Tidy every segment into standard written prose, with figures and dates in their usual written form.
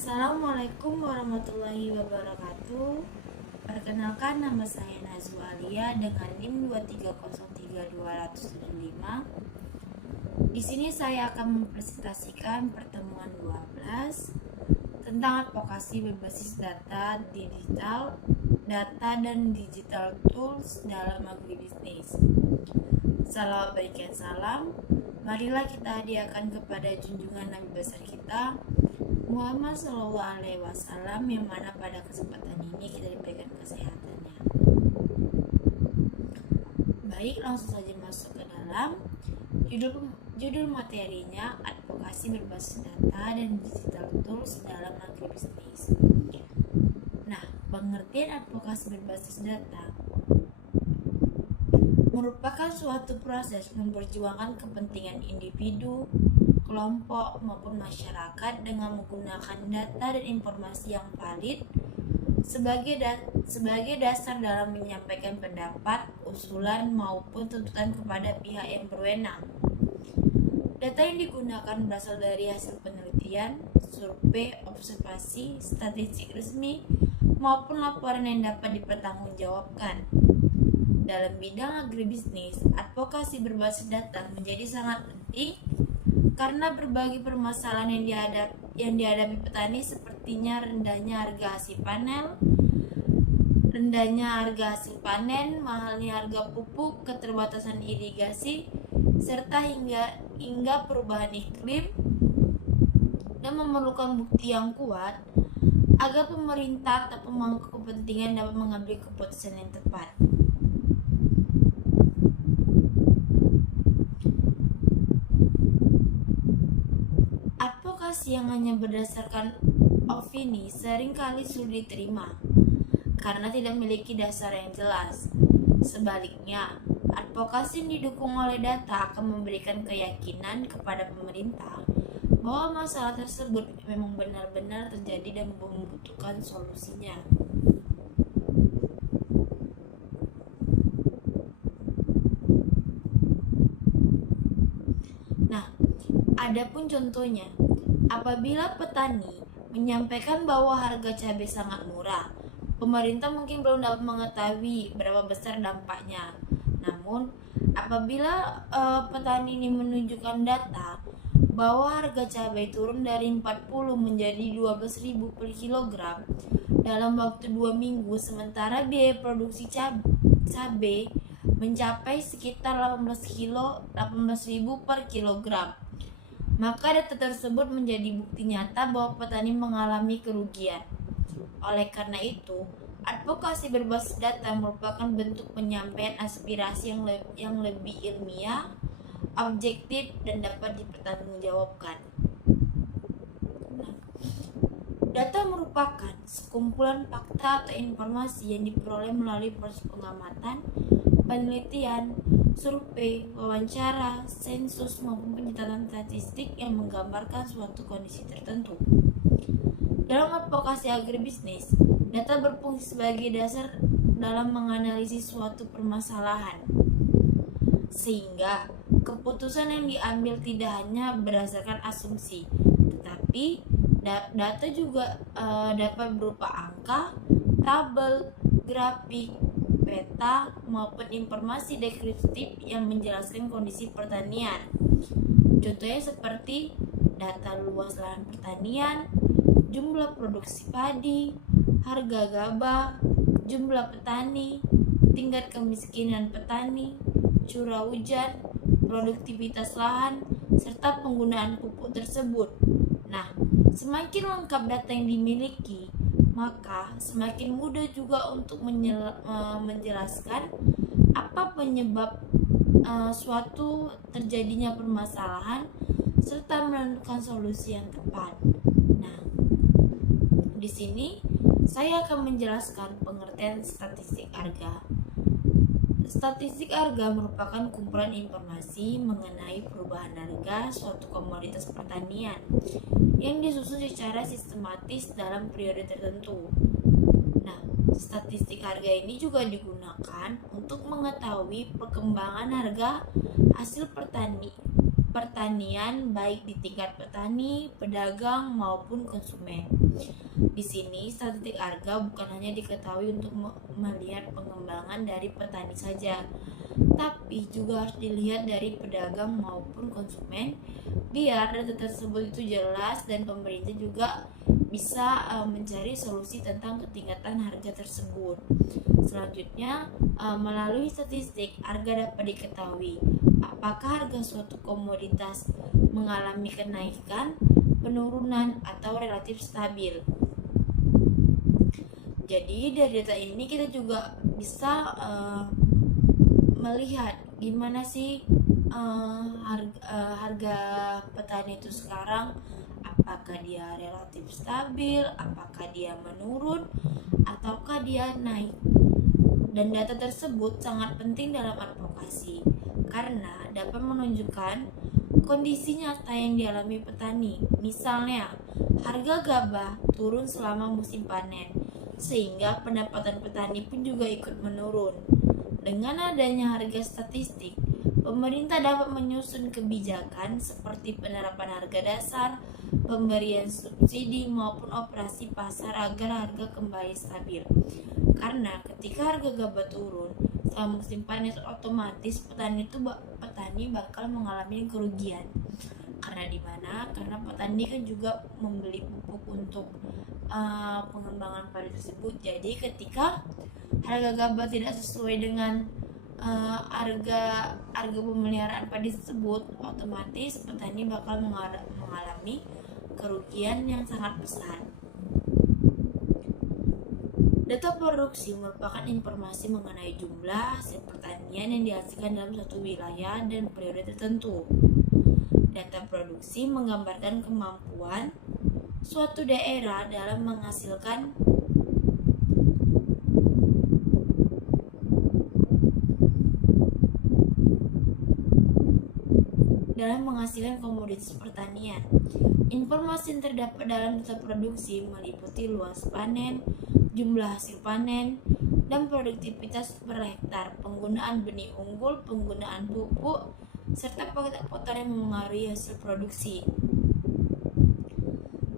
Assalamualaikum warahmatullahi wabarakatuh. Perkenalkan, nama saya Nazwa Alia dengan NIM 2303275. Di sini saya akan mempresentasikan pertemuan 12 tentang advokasi berbasis data dan digital tools dalam agribisnis. Salam baikan salam. Marilah kita hadiahkan kepada junjungan Nabi besar kita Muhammad Shallallahu Alaihi Wasallam, yang mana pada kesempatan ini kita diberikan kesehatannya. Baik, langsung saja masuk ke dalam judul materinya, advokasi berbasis data dan digital tools dalam agribisnis. Nah, pengertian advokasi berbasis data merupakan suatu proses memperjuangkan kepentingan individu, kelompok, maupun masyarakat dengan menggunakan data dan informasi yang valid sebagai dasar dalam menyampaikan pendapat, usulan, maupun tuntutan kepada pihak yang berwenang. Data yang digunakan berasal dari hasil penelitian, survei, observasi, statistik resmi, maupun laporan yang dapat dipertanggungjawabkan. Dalam bidang agribisnis, advokasi berbasis data menjadi sangat penting karena berbagai permasalahan yang dihadapi petani, sepertinya rendahnya harga hasil panen, mahalnya harga pupuk, keterbatasan irigasi, serta hingga perubahan iklim, dan memerlukan bukti yang kuat agar pemerintah atau pemangku kepentingan dapat mengambil keputusan yang tepat. Advokasi yang hanya berdasarkan opini seringkali sulit diterima karena tidak memiliki dasar yang jelas. Sebaliknya, advokasi yang didukung oleh data akan memberikan keyakinan kepada pemerintah bahwa masalah tersebut memang benar-benar terjadi dan membutuhkan solusinya. Nah, adapun contohnya, apabila petani menyampaikan bahwa harga cabai sangat murah, pemerintah mungkin belum dapat mengetahui berapa besar dampaknya. Namun, apabila petani ini menunjukkan data bahwa harga cabai turun dari 40 menjadi 12.000 per kilogram dalam waktu 2 minggu, sementara biaya produksi cabai mencapai sekitar 18.000 per kilogram, maka data tersebut menjadi bukti nyata bahwa petani mengalami kerugian. Oleh karena itu, advokasi berbasis data merupakan bentuk penyampaian aspirasi yang lebih ilmiah, objektif, dan dapat dipertanggungjawabkan. Data merupakan sekumpulan fakta atau informasi yang diperoleh melalui proses pengamatan, penelitian, survei, wawancara, sensus, maupun pencatatan statistik yang menggambarkan suatu kondisi tertentu. Dalam advokasi agribisnis, data berfungsi sebagai dasar dalam menganalisis suatu permasalahan, sehingga keputusan yang diambil tidak hanya berdasarkan asumsi, tetapi data juga dapat berupa angka, tabel, grafik, peta, maupun informasi deskriptif yang menjelaskan kondisi pertanian. Contohnya seperti data luas lahan pertanian, jumlah produksi padi, harga gabah, jumlah petani, tingkat kemiskinan petani, curah hujan, produktivitas lahan, serta penggunaan pupuk tersebut. Nah, semakin lengkap data yang dimiliki, maka semakin mudah juga untuk menjelaskan apa penyebab suatu terjadinya permasalahan serta menentukan solusi yang tepat. Nah, di sini saya akan menjelaskan pengertian statistik harga. Statistik harga merupakan kumpulan informasi mengenai perubahan harga suatu komoditas pertanian yang disusun secara sistematis dalam periode tertentu. Nah, statistik harga ini juga digunakan untuk mengetahui perkembangan harga hasil pertanian baik di tingkat petani, pedagang maupun konsumen. Di sini statistik harga bukan hanya diketahui untuk melihat pengembangan dari petani saja, tapi juga harus dilihat dari pedagang maupun konsumen biar data tersebut itu jelas dan pemerintah juga bisa mencari solusi tentang ketingkatan harga tersebut. Selanjutnya, melalui statistik harga dapat diketahui apakah harga suatu komoditas mengalami kenaikan, penurunan, atau relatif stabil. Jadi dari data ini kita juga bisa melihat gimana sih harga petani itu sekarang, apakah dia relatif stabil, apakah dia menurun, ataukah dia naik. Dan data tersebut sangat penting dalam advokasi karena dapat menunjukkan kondisi nyata yang dialami petani. Misalnya, harga gabah turun selama musim panen, sehingga pendapatan petani pun juga ikut menurun. Dengan adanya harga statistik, pemerintah dapat menyusun kebijakan seperti penerapan harga dasar, pemberian subsidi maupun operasi pasar agar harga kembali stabil. Karena ketika harga gabah turun selama musim panen, otomatis petani bakal mengalami kerugian. Karena karena petani kan juga membeli pupuk untuk pengembangan padi tersebut. Jadi ketika harga gabah tidak sesuai dengan harga pemeliharaan padi tersebut, otomatis petani bakal mengalami kerugian yang sangat besar. Data produksi merupakan informasi mengenai jumlah hasil pertanian yang dihasilkan dalam suatu wilayah dan periode tertentu. Data produksi menggambarkan kemampuan suatu daerah dalam menghasilkan komoditas pertanian. Informasi yang terdapat dalam data produksi meliputi luas panen, jumlah hasil panen, dan produktivitas per hektar, penggunaan benih unggul, penggunaan pupuk, serta faktor yang memengaruhi hasil produksi.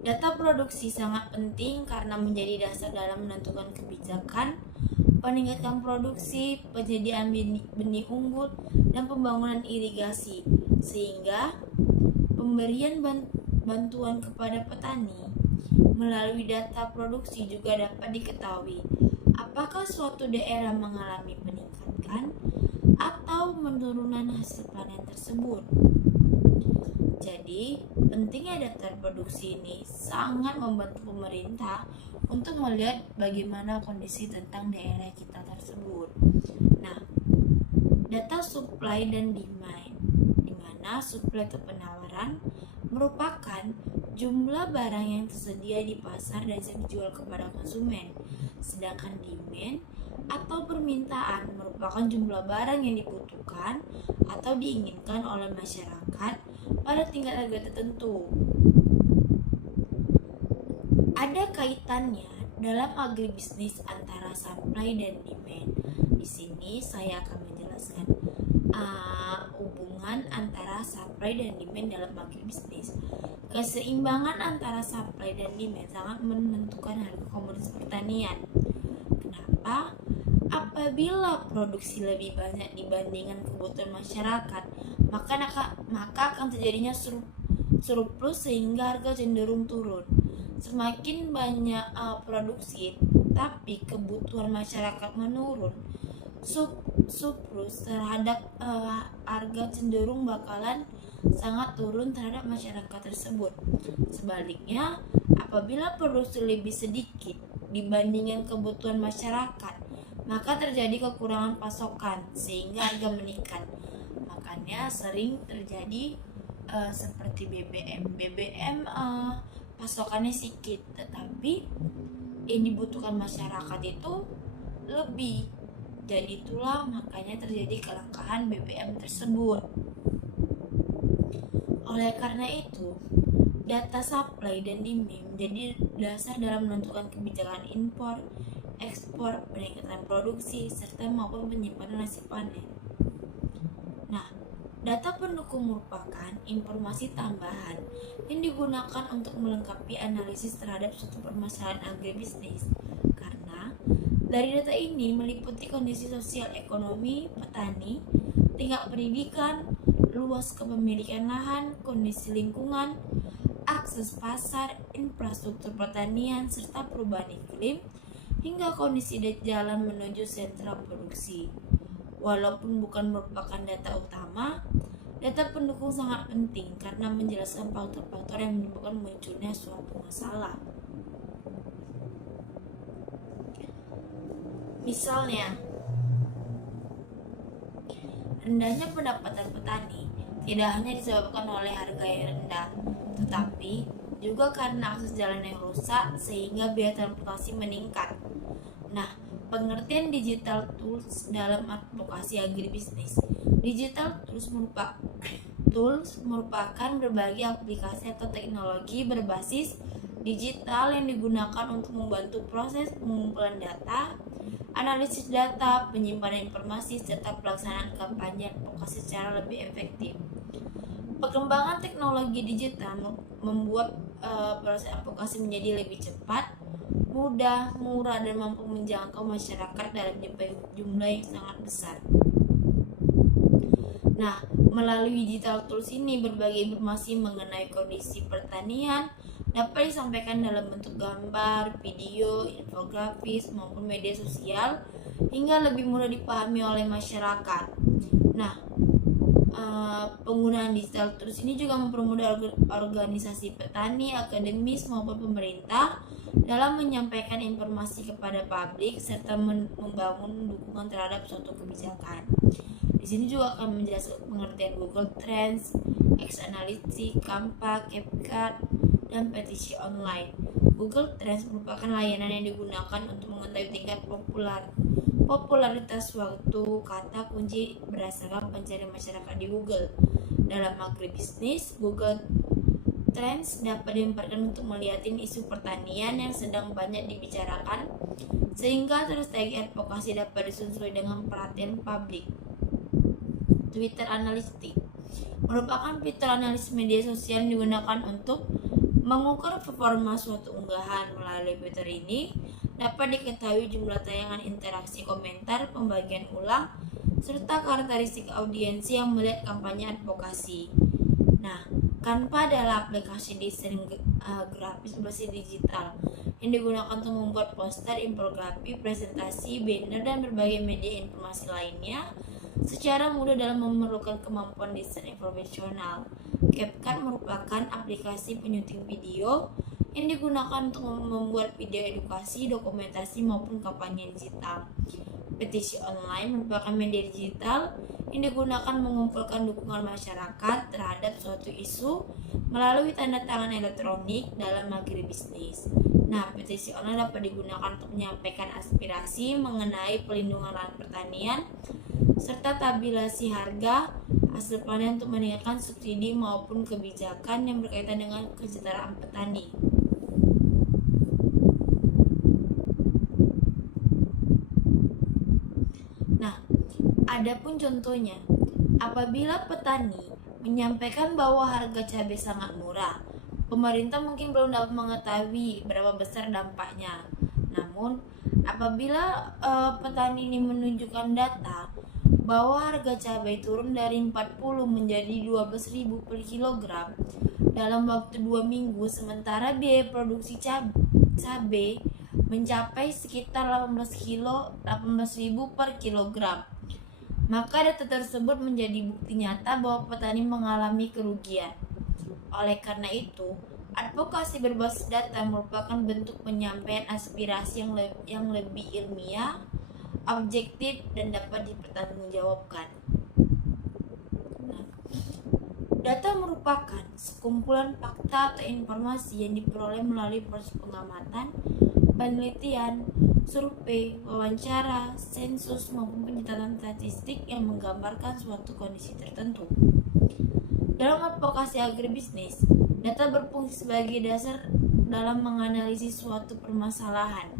Data produksi sangat penting karena menjadi dasar dalam menentukan kebijakan, peningkatan produksi, penyediaan benih unggul, dan pembangunan irigasi, sehingga pemberian bantuan kepada petani melalui data produksi juga dapat diketahui apakah suatu daerah mengalami peningkatan atau penurunan hasil panen tersebut. Jadi, pentingnya data produksi ini sangat membantu pemerintah untuk melihat bagaimana kondisi tentang daerah kita tersebut. Nah, data supply dan demand, di mana supply atau penawaran merupakan jumlah barang yang tersedia di pasar dan siap dijual kepada konsumen. Sedangkan demand atau permintaan merupakan jumlah barang yang dibutuhkan atau diinginkan oleh masyarakat pada tingkat harga tertentu. Ada kaitannya dalam agribisnis antara supply dan demand. Di sini saya akan menjelaskan hubungan antara supply dan demand dalam agribisnis. Keseimbangan antara supply dan demand sangat menentukan harga komoditas pertanian. Kenapa? Apabila produksi lebih banyak dibandingkan kebutuhan masyarakat, maka akan terjadinya surplus sehingga harga cenderung turun. Semakin banyak produksi tapi kebutuhan masyarakat menurun, surplus terhadap harga cenderung bakalan sangat turun terhadap masyarakat tersebut. Sebaliknya, apabila produksi lebih sedikit dibandingkan kebutuhan masyarakat, maka terjadi kekurangan pasokan sehingga harga meningkat. Makanya sering terjadi seperti BBM pasokannya sedikit, tetapi yang dibutuhkan masyarakat itu lebih. Jadi itulah makanya terjadi kelangkaan BBM tersebut. Oleh karena itu, data supply dan demand menjadi dasar dalam menentukan kebijakan impor, ekspor, peningkatan produksi, serta maupun penyimpanan hasil panen. Nah, Data pendukung merupakan informasi tambahan yang digunakan untuk melengkapi analisis terhadap suatu permasalahan agribisnis. Karena dari data ini meliputi kondisi sosial ekonomi petani, tingkat pendidikan, luas kepemilikan lahan, kondisi lingkungan, akses pasar, infrastruktur pertanian, serta perubahan iklim, hingga kondisi jalan menuju sentra produksi. Walaupun bukan merupakan data utama, data pendukung sangat penting karena menjelaskan faktor-faktor yang menyebabkan munculnya suatu masalah. Misalnya, rendahnya pendapatan petani tidak hanya disebabkan oleh harga yang rendah, tetapi juga karena akses jalan yang rusak sehingga biaya transportasi meningkat. Nah, pengertian digital tools dalam advokasi agribisnis. Digital tools merupakan berbagai aplikasi atau teknologi berbasis digital yang digunakan untuk membantu proses pengumpulan data, analisis data, penyimpanan informasi, serta pelaksanaan kampanye advokasi secara lebih efektif. Perkembangan teknologi digital membuat proses advokasi menjadi lebih cepat, mudah, murah, dan mampu menjangkau masyarakat dalam jumlah yang sangat besar. Nah, melalui digital tools ini berbagai informasi mengenai kondisi pertanian dapat disampaikan dalam bentuk gambar, video, infografis, maupun media sosial hingga lebih mudah dipahami oleh masyarakat. Nah, penggunaan digital tools ini juga mempermudah organisasi petani, akademis, maupun pemerintah dalam menyampaikan informasi kepada publik serta membangun dukungan terhadap suatu kebijakan. Di sini juga akan menjelaskan pengertian Google Trends, X Analytics, Canva, CapCut, dan petisi online. Google Trends merupakan layanan yang digunakan untuk mengetahui tingkat popularitas suatu kata kunci berdasarkan pencarian masyarakat di Google. Dalam agribisnis, Google Trends dapat dimanfaatkan untuk melihat isu pertanian yang sedang banyak dibicarakan, sehingga strategi advokasi dapat disusun dengan perhatian publik. Twitter Analytics merupakan fitur analisis media sosial yang digunakan untuk mengukur performa suatu unggahan. Melalui fitur ini dapat diketahui jumlah tayangan, interaksi, komentar, pembagian ulang, serta karakteristik audiensi yang melihat kampanye advokasi. Nah, Canva adalah aplikasi desain grafis berbasis digital yang digunakan untuk membuat poster, infografis, presentasi, banner, dan berbagai media informasi lainnya secara mudah dalam memerlukan kemampuan desain profesional. CapCut merupakan aplikasi penyunting video yang digunakan untuk membuat video edukasi, dokumentasi, maupun kampanye digital. Petisi online merupakan media digital yang digunakan mengumpulkan dukungan masyarakat terhadap suatu isu melalui tanda tangan elektronik dalam agribisnis. Nah, petisi online dapat digunakan untuk menyampaikan aspirasi mengenai pelindungan lahan pertanian serta tabulasi harga hasil panen untuk meningkatkan subsidi maupun kebijakan yang berkaitan dengan kesejahteraan petani. Nah, adapun contohnya, apabila petani menyampaikan bahwa harga cabai sangat murah, pemerintah mungkin belum dapat mengetahui berapa besar dampaknya. Namun, apabila petani ini menunjukkan data bahwa harga cabai turun dari 40 menjadi 12.000 per kilogram dalam waktu 2 minggu, sementara biaya produksi cabai mencapai sekitar 18.000 per kilogram, maka data tersebut menjadi bukti nyata bahwa petani mengalami kerugian. Oleh karena itu, advokasi berbasis data merupakan bentuk penyampaian aspirasi yang lebih ilmiah, objektif, dan dapat dipertanggungjawabkan. Nah, data merupakan sekumpulan fakta atau informasi yang diperoleh melalui proses pengamatan, penelitian, survei, wawancara, sensus, maupun pencatatan statistik yang menggambarkan suatu kondisi tertentu. Dalam advokasi agribisnis, data berfungsi sebagai dasar dalam menganalisis suatu permasalahan,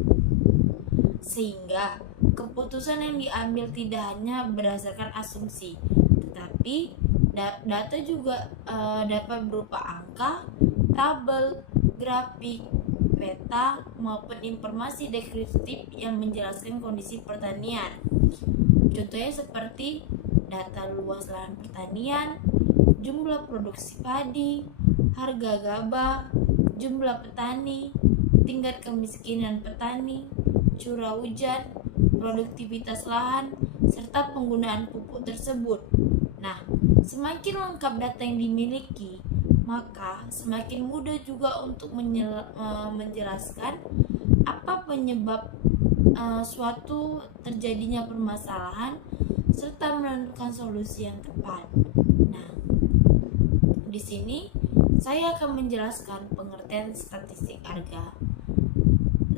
sehingga keputusan yang diambil tidak hanya berdasarkan asumsi, tetapi Data juga dapat berupa angka, tabel, grafik, peta, maupun informasi deskriptif yang menjelaskan kondisi pertanian. Contohnya seperti data luas lahan pertanian, jumlah produksi padi, harga gabah, jumlah petani, tingkat kemiskinan petani, curah hujan, produktivitas lahan, serta penggunaan pupuk tersebut. Nah, semakin lengkap data yang dimiliki, maka semakin mudah juga untuk menjelaskan apa penyebab suatu terjadinya permasalahan serta menentukan solusi yang tepat. Nah, di sini saya akan menjelaskan pengertian statistik harga.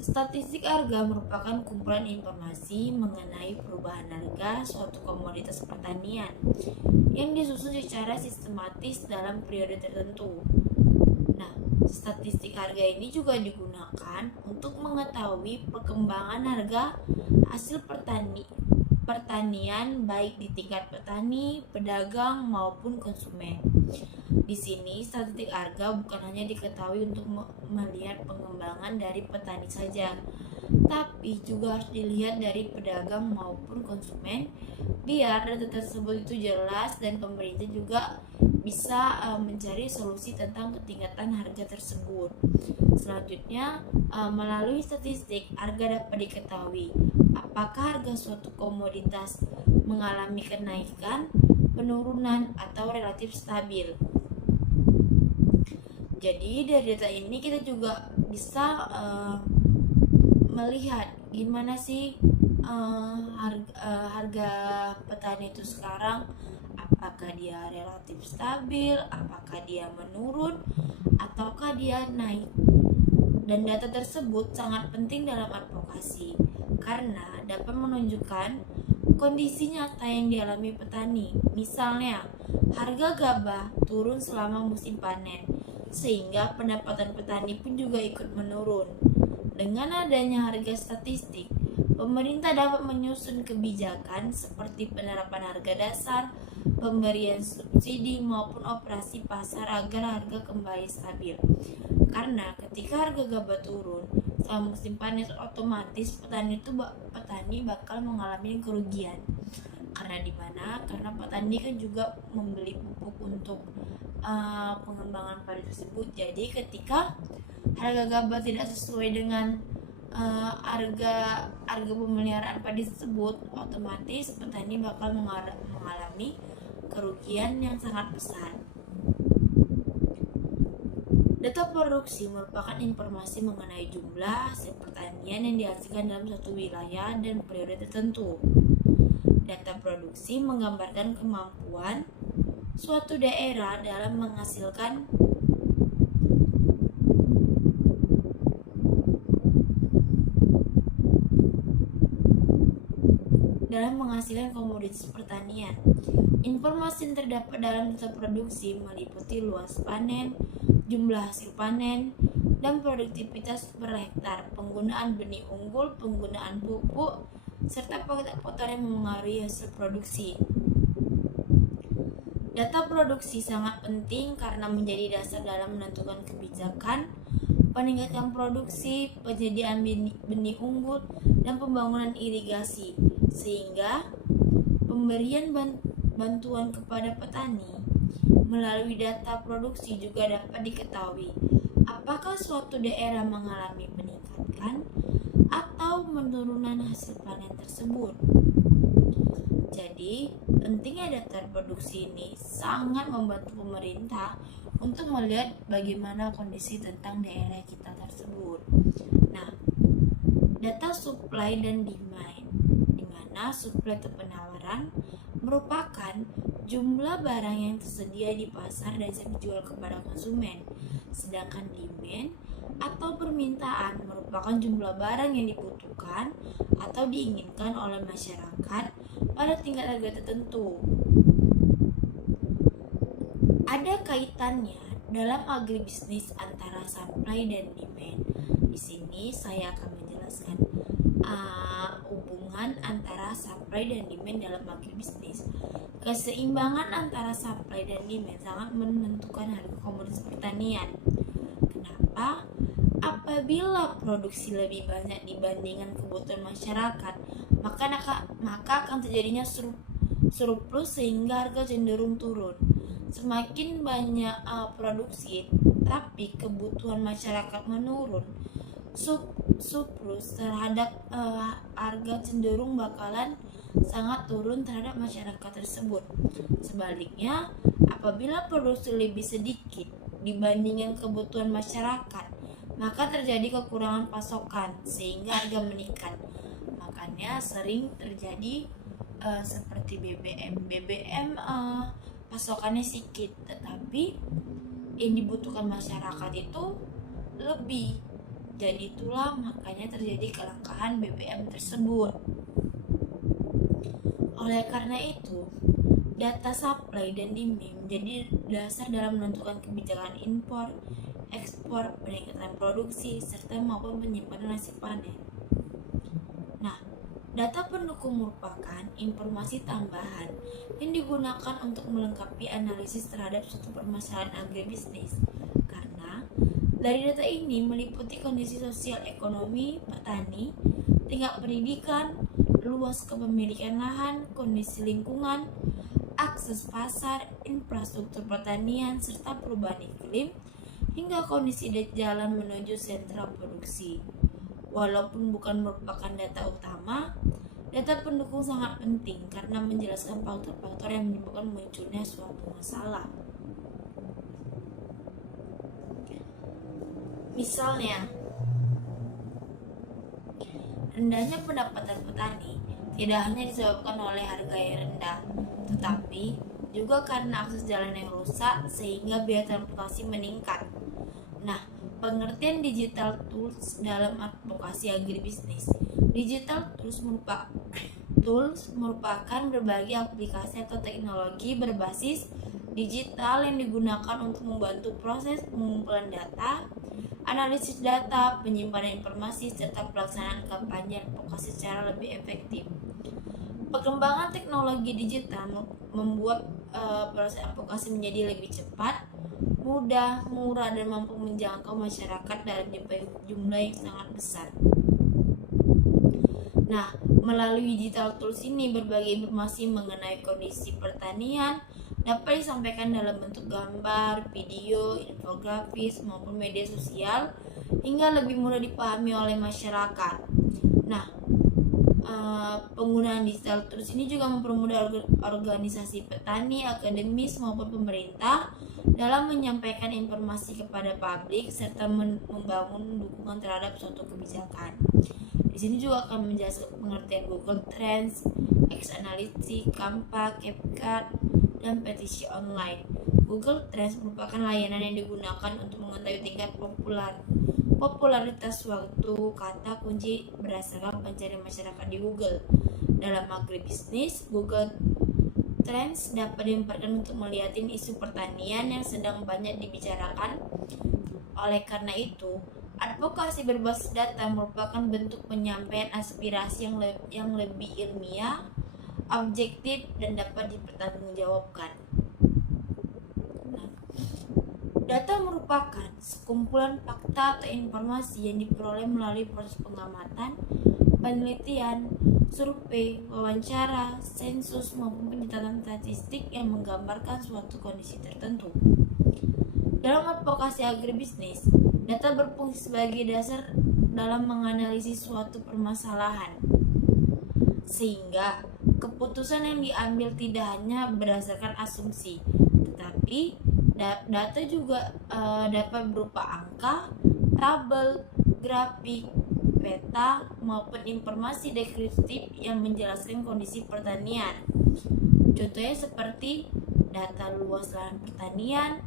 Statistik harga merupakan kumpulan informasi mengenai perubahan harga suatu komoditas pertanian yang disusun secara sistematis dalam periode tertentu. Nah, statistik harga ini juga digunakan untuk mengetahui perkembangan harga hasil pertanian baik di tingkat petani, pedagang maupun konsumen. Di sini statistik harga bukan hanya diketahui untuk melihat pengembangan dari petani saja, tapi juga harus dilihat dari pedagang maupun konsumen biar data tersebut itu jelas dan pemerintah juga bisa mencari solusi tentang ketingkatan harga tersebut. Selanjutnya, melalui statistik harga dapat diketahui apakah harga suatu komoditas mengalami kenaikan, penurunan, atau relatif stabil. Jadi dari data ini kita juga bisa melihat gimana sih harga petani itu sekarang, apakah dia relatif stabil, apakah dia menurun, ataukah dia naik. Dan data tersebut sangat penting dalam advokasi karena dapat menunjukkan kondisi nyata yang dialami petani. Misalnya, harga gabah turun selama musim panen, sehingga pendapatan petani pun juga ikut menurun. Dengan adanya harga statistik, pemerintah dapat menyusun kebijakan seperti penerapan harga dasar, pemberian subsidi maupun operasi pasar agar harga kembali stabil. Karena ketika harga gabah turun selama musim panen, otomatis petani bakal mengalami kerugian. Karena karena petani kan juga membeli pupuk untuk pengembangan padi tersebut. Jadi ketika harga gabah tidak sesuai dengan harga pemeliharaan padi tersebut, otomatis petani bakal mengalami kerugian yang sangat besar. Data produksi merupakan informasi mengenai jumlah hasil pertanian yang dihasilkan dalam suatu wilayah dan periode tertentu. Data produksi menggambarkan kemampuan suatu daerah dalam menghasilkan komoditas pertanian. Informasi yang terdapat dalam data produksi meliputi luas panen, jumlah hasil panen, dan produktivitas per hektar, penggunaan benih unggul, penggunaan pupuk, serta faktor-faktor yang memengaruhi hasil produksi. Data produksi sangat penting karena menjadi dasar dalam menentukan kebijakan, peningkatan produksi, penyediaan benih unggul, dan pembangunan irigasi, sehingga pemberian bantuan kepada petani melalui data produksi juga dapat diketahui apakah suatu daerah mengalami peningkatan atau penurunan hasil panen tersebut. Jadi, pentingnya data produksi ini sangat membantu pemerintah untuk melihat bagaimana kondisi tentang daerah kita tersebut. Nah, data supply dan demand, di mana supply atau penawaran merupakan jumlah barang yang tersedia di pasar dan siap dijual kepada konsumen. Sedangkan demand atau permintaan merupakan jumlah barang yang dibutuhkan atau diinginkan oleh masyarakat pada tingkat harga tertentu. Ada kaitannya dalam agribisnis antara supply dan demand. Di sini saya akan menjelaskan hubungan antara supply dan demand dalam agribisnis. Keseimbangan antara supply dan demand sangat menentukan harga komoditas pertanian. Kenapa? Apabila produksi lebih banyak dibandingkan kebutuhan masyarakat, maka akan terjadinya surplus sehingga harga cenderung turun. Semakin banyak produksi tapi kebutuhan masyarakat menurun, surplus terhadap harga cenderung bakalan sangat turun terhadap masyarakat tersebut. Sebaliknya, apabila produksi lebih sedikit dibandingkan kebutuhan masyarakat, maka terjadi kekurangan pasokan sehingga harga meningkat. Makanya sering terjadi seperti BBM pasokannya sedikit, tetapi yang dibutuhkan masyarakat itu lebih. Jadi itulah makanya terjadi kelangkaan BBM tersebut. Oleh karena itu, data supply dan demand menjadi dasar dalam menentukan kebijakan impor, ekspor, peningkatan produksi, serta maupun penyimpanan hasil panen. Nah, data pendukung merupakan informasi tambahan yang digunakan untuk melengkapi analisis terhadap suatu permasalahan agribisnis. Karena dari data ini meliputi kondisi sosial ekonomi petani, tingkat pendidikan, luas kepemilikan lahan, kondisi lingkungan, akses pasar, infrastruktur pertanian, serta perubahan iklim, hingga kondisi jalan menuju sentra produksi. Walaupun bukan merupakan data utama, data pendukung sangat penting karena menjelaskan faktor-faktor yang menyebabkan munculnya suatu masalah. Misalnya, rendahnya pendapatan petani tidak hanya disebabkan oleh harga yang rendah, tetapi juga karena akses jalan yang rusak sehingga biaya transportasi meningkat. Nah, pengertian digital tools dalam advokasi agribisnis. Digital tools merupakan berbagai aplikasi atau teknologi berbasis digital yang digunakan untuk membantu proses pengumpulan data, analisis data, penyimpanan informasi, serta pelaksanaan kampanye advokasi secara lebih efektif. Perkembangan teknologi digital membuat proses advokasi menjadi lebih cepat, mudah, murah, dan mampu menjangkau masyarakat dalam jumlah yang sangat besar. Nah, melalui digital tools ini berbagai informasi mengenai kondisi pertanian dapat disampaikan dalam bentuk gambar, video, infografis, maupun media sosial hingga lebih mudah dipahami oleh masyarakat. Nah, penggunaan digital tools ini juga mempermudah organisasi petani, akademis, maupun pemerintah dalam menyampaikan informasi kepada publik serta membangun dukungan terhadap suatu kebijakan. Di sini juga akan menjelaskan pengertian Google Trends, X Analytics, Canva, CapCut, dan petisi online. Google Trends merupakan layanan yang digunakan untuk mengetahui tingkat popularitas suatu kata kunci berdasarkan pencarian masyarakat di Google. Dalam agribisnis, Google Trends dapat dimanfaatkan untuk melihat isu pertanian yang sedang banyak dibicarakan. Oleh karena itu, advokasi berbasis data merupakan bentuk penyampaian aspirasi yang lebih ilmiah, objektif, dan dapat dipertanggungjawabkan. Data merupakan sekumpulan fakta atau informasi yang diperoleh melalui proses pengamatan, penelitian, survei, wawancara, sensus, maupun pencatatan statistik yang menggambarkan suatu kondisi tertentu. Dalam advokasi agribisnis, data berfungsi sebagai dasar dalam menganalisis suatu permasalahan, sehingga keputusan yang diambil tidak hanya berdasarkan asumsi, tetapi data juga dapat berupa angka, tabel, grafik, peta, maupun informasi deskriptif yang menjelaskan kondisi pertanian. Contohnya seperti data luas lahan pertanian,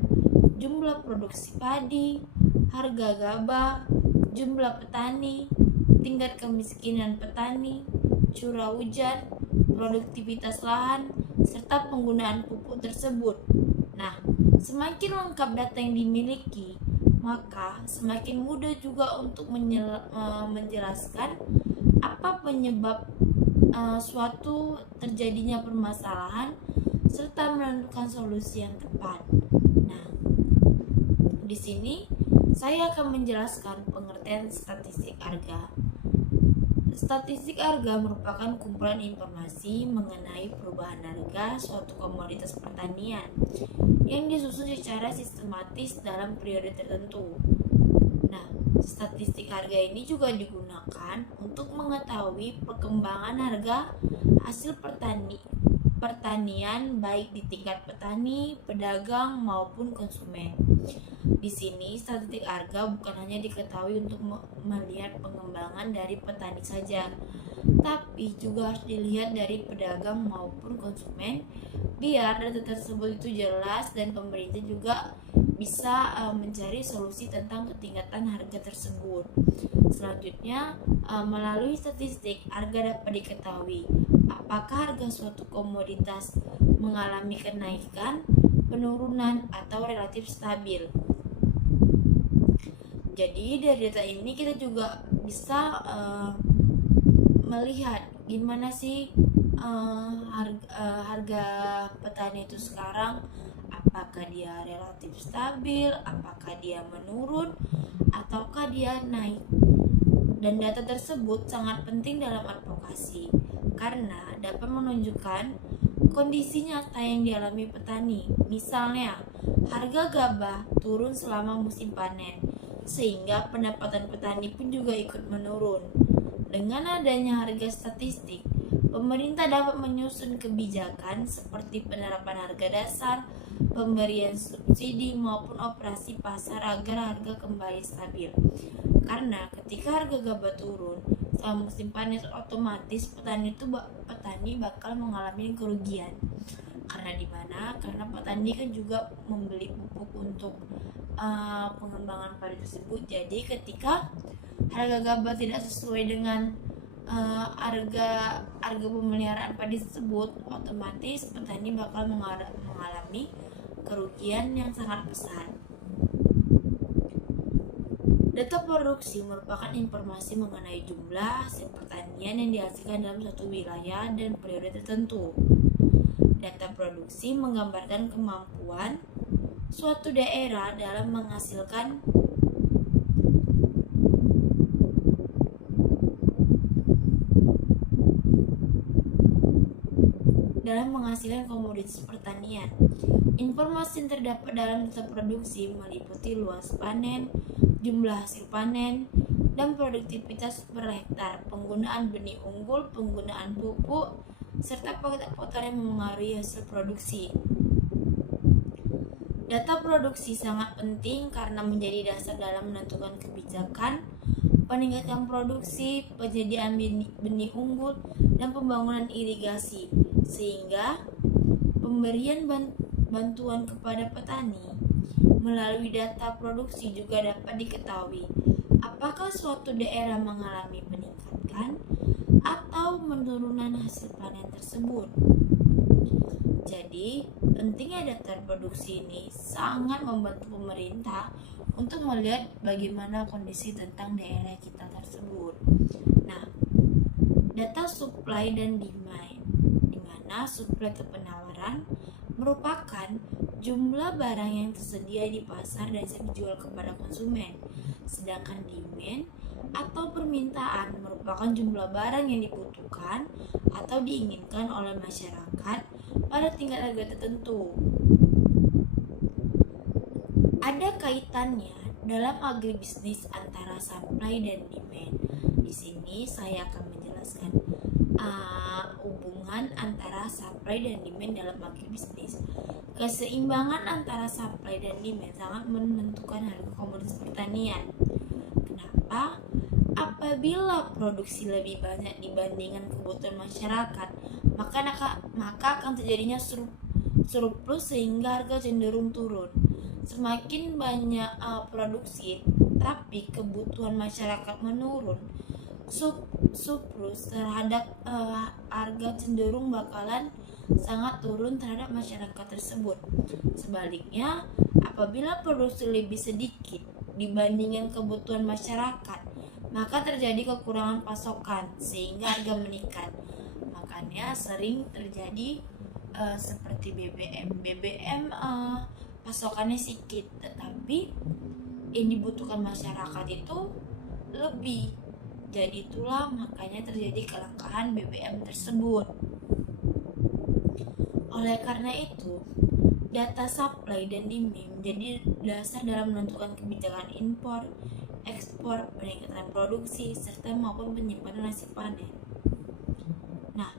jumlah produksi padi, harga gabah, jumlah petani, tingkat kemiskinan petani, curah hujan, produktivitas lahan, serta penggunaan pupuk tersebut. Nah, semakin lengkap data yang dimiliki, maka semakin mudah juga untuk menjelaskan apa penyebab suatu terjadinya permasalahan serta menentukan solusi yang tepat. Nah, di sini saya akan menjelaskan pengertian statistik harga. Statistik harga merupakan kumpulan informasi mengenai perubahan harga suatu komoditas pertanian yang disusun secara sistematis dalam periode tertentu. Nah, statistik harga ini juga digunakan untuk mengetahui perkembangan harga hasil pertanian baik di tingkat petani, pedagang maupun konsumen. Di sini statistik harga bukan hanya diketahui untuk melihat pengembangan dari petani saja, tapi juga harus dilihat dari pedagang maupun konsumen biar data tersebut itu jelas dan pemerintah juga bisa mencari solusi tentang ketingkatan harga tersebut. Selanjutnya, melalui statistik harga dapat diketahui apakah harga suatu komoditas mengalami kenaikan, penurunan, atau relatif stabil. Jadi dari data ini kita juga bisa melihat gimana sih harga petani itu sekarang, apakah dia relatif stabil, apakah dia menurun, ataukah dia naik. Dan data tersebut sangat penting dalam advokasi karena dapat menunjukkan kondisi nyata yang dialami petani. Misalnya, harga gabah turun selama musim panen, sehingga pendapatan petani pun juga ikut menurun. Dengan adanya harga statistik, pemerintah dapat menyusun kebijakan seperti penerapan harga dasar, pemberian subsidi maupun operasi pasar agar harga kembali stabil. Karena ketika harga gabah turun selama musim panen, otomatis petani bakal mengalami kerugian. Karena karena petani kan juga membeli pupuk untuk pengembangan padi tersebut. Jadi ketika harga gabah tidak sesuai dengan harga pemeliharaan padi tersebut, otomatis petani bakal mengalami kerugian yang sangat besar. Data produksi merupakan informasi mengenai jumlah hasil pertanian yang dihasilkan dalam suatu wilayah dan periode tertentu. Data produksi menggambarkan kemampuan suatu daerah dalam menghasilkan komoditas pertanian. Informasi yang terdapat dalam data produksi meliputi luas panen, jumlah hasil panen, dan produktivitas per hektar, penggunaan benih unggul, penggunaan pupuk, serta faktor yang memengaruhi hasil produksi. Data produksi sangat penting karena menjadi dasar dalam menentukan kebijakan, peningkatan produksi, penyediaan benih unggul, dan pembangunan irigasi, sehingga pemberian bantuan kepada petani melalui data produksi juga dapat diketahui apakah suatu daerah mengalami peningkatan atau penurunan hasil panen tersebut. Jadi, pentingnya data produksi ini sangat membantu pemerintah untuk melihat bagaimana kondisi tentang daerah kita tersebut. Nah, data supply dan demand, di mana supply atau penawaran merupakan jumlah barang yang tersedia di pasar dan siap dijual kepada konsumen. Sedangkan demand atau permintaan merupakan jumlah barang yang dibutuhkan atau diinginkan oleh masyarakat pada tingkat harga tertentu. Ada kaitannya dalam agribisnis antara supply dan demand. Di sini saya akan menjelaskan hubungan antara supply dan demand dalam agribisnis. Keseimbangan antara supply dan demand sangat menentukan harga komoditas pertanian. Kenapa? Apabila produksi lebih banyak dibandingkan kebutuhan masyarakat, maka akan terjadinya surplus sehingga harga cenderung turun. Semakin banyak produksi tapi kebutuhan masyarakat menurun, surplus terhadap harga cenderung bakalan sangat turun terhadap masyarakat tersebut. Sebaliknya, apabila produksi lebih sedikit dibandingkan kebutuhan masyarakat, maka terjadi kekurangan pasokan sehingga harga meningkat. Makanya sering terjadi seperti BBM. BBM pasokannya sedikit, tetapi yang dibutuhkan masyarakat itu lebih. Jadi itulah makanya terjadi kelangkaan BBM tersebut. Oleh karena itu, data supply dan demand menjadi dasar dalam menentukan kebijakan impor, ekspor, peningkatan produksi, serta maupun penyimpanan hasil panen. Nah,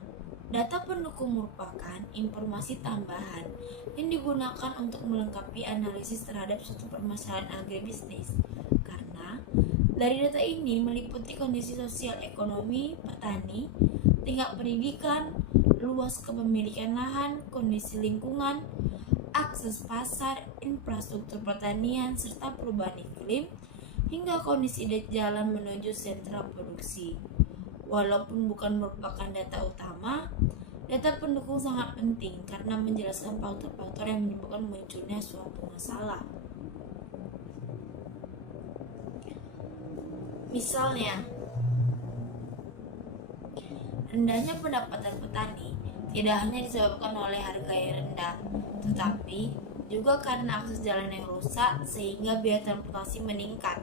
data pendukung merupakan informasi tambahan yang digunakan untuk melengkapi analisis terhadap suatu permasalahan agribisnis. Karena dari data ini meliputi kondisi sosial ekonomi petani, tingkat pendidikan, luas kepemilikan lahan, kondisi lingkungan, akses pasar, infrastruktur pertanian, serta perubahan iklim, hingga kondisi jalan menuju sentra produksi. Walaupun bukan merupakan data utama, data pendukung sangat penting karena menjelaskan faktor-faktor yang menyebabkan munculnya suatu masalah. Misalnya, rendahnya pendapatan petani tidak hanya disebabkan oleh harga yang rendah, tetapi juga karena akses jalan yang rusak sehingga biaya transportasi meningkat.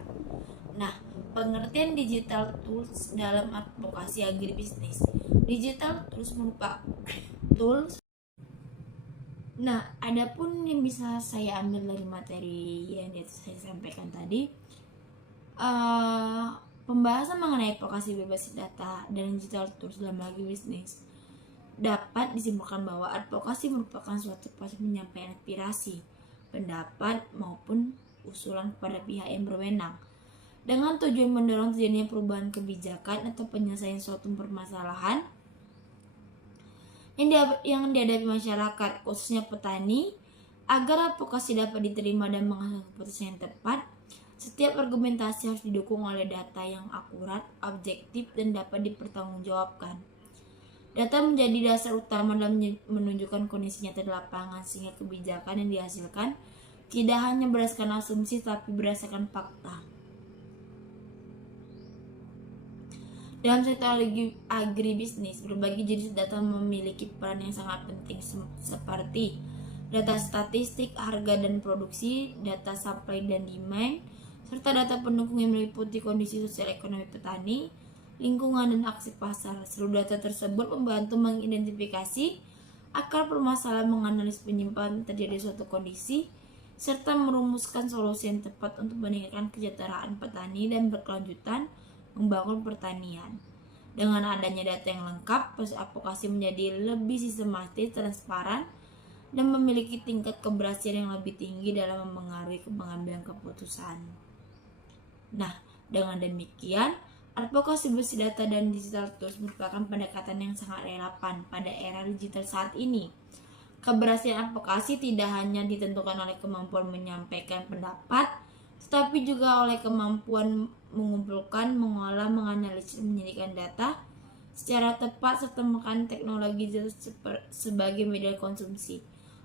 Nah, pengertian digital tools dalam advokasi agribisnis. Digital tools merupakan tools. Nah, adapun yang bisa saya ambil dari materi yang saya sampaikan tadi, pembahasan mengenai advokasi berbasis data dan digital tools dalam agribisnis dapat disimpulkan bahwa advokasi merupakan suatu proses menyampaikan aspirasi, pendapat maupun usulan kepada pihak yang berwenang dengan tujuan mendorong terjadinya perubahan kebijakan atau penyelesaian suatu permasalahan yang dihadapi masyarakat, khususnya petani. Agar advokasi dapat diterima dan menghasilkan keputusan yang tepat, setiap argumentasi harus didukung oleh data yang akurat, objektif, dan dapat dipertanggungjawabkan. Data menjadi dasar utama dalam menunjukkan kondisi nyata di lapangan, sehingga kebijakan yang dihasilkan tidak hanya berdasarkan asumsi tapi berdasarkan fakta. Dalam sektor agribisnis, berbagai jenis data memiliki peran yang sangat penting seperti data statistik, harga dan produksi, data supply dan demand, serta data pendukung yang meliputi kondisi sosial ekonomi petani, lingkungan, dan aksi pasar. Seluruh data tersebut membantu mengidentifikasi akar permasalahan, menganalisis penyebab terjadi suatu kondisi, serta merumuskan solusi yang tepat untuk meningkatkan kesejahteraan petani dan berkelanjutan membangun pertanian. Dengan adanya data yang lengkap, proses advokasi menjadi lebih sistematis, transparan, dan memiliki tingkat keberhasilan yang lebih tinggi dalam mempengaruhi pengambilan keputusan. Nah, dengan demikian, advokasi berbasis data dan digital tools merupakan pendekatan yang sangat relevan pada era digital saat ini. Keberhasilan advokasi tidak hanya ditentukan oleh kemampuan menyampaikan pendapat, tetapi juga oleh kemampuan mengumpulkan, mengolah, menganalisis, menjadikan data secara tepat, serta menggunakan teknologi digital sebagai media konsumsi.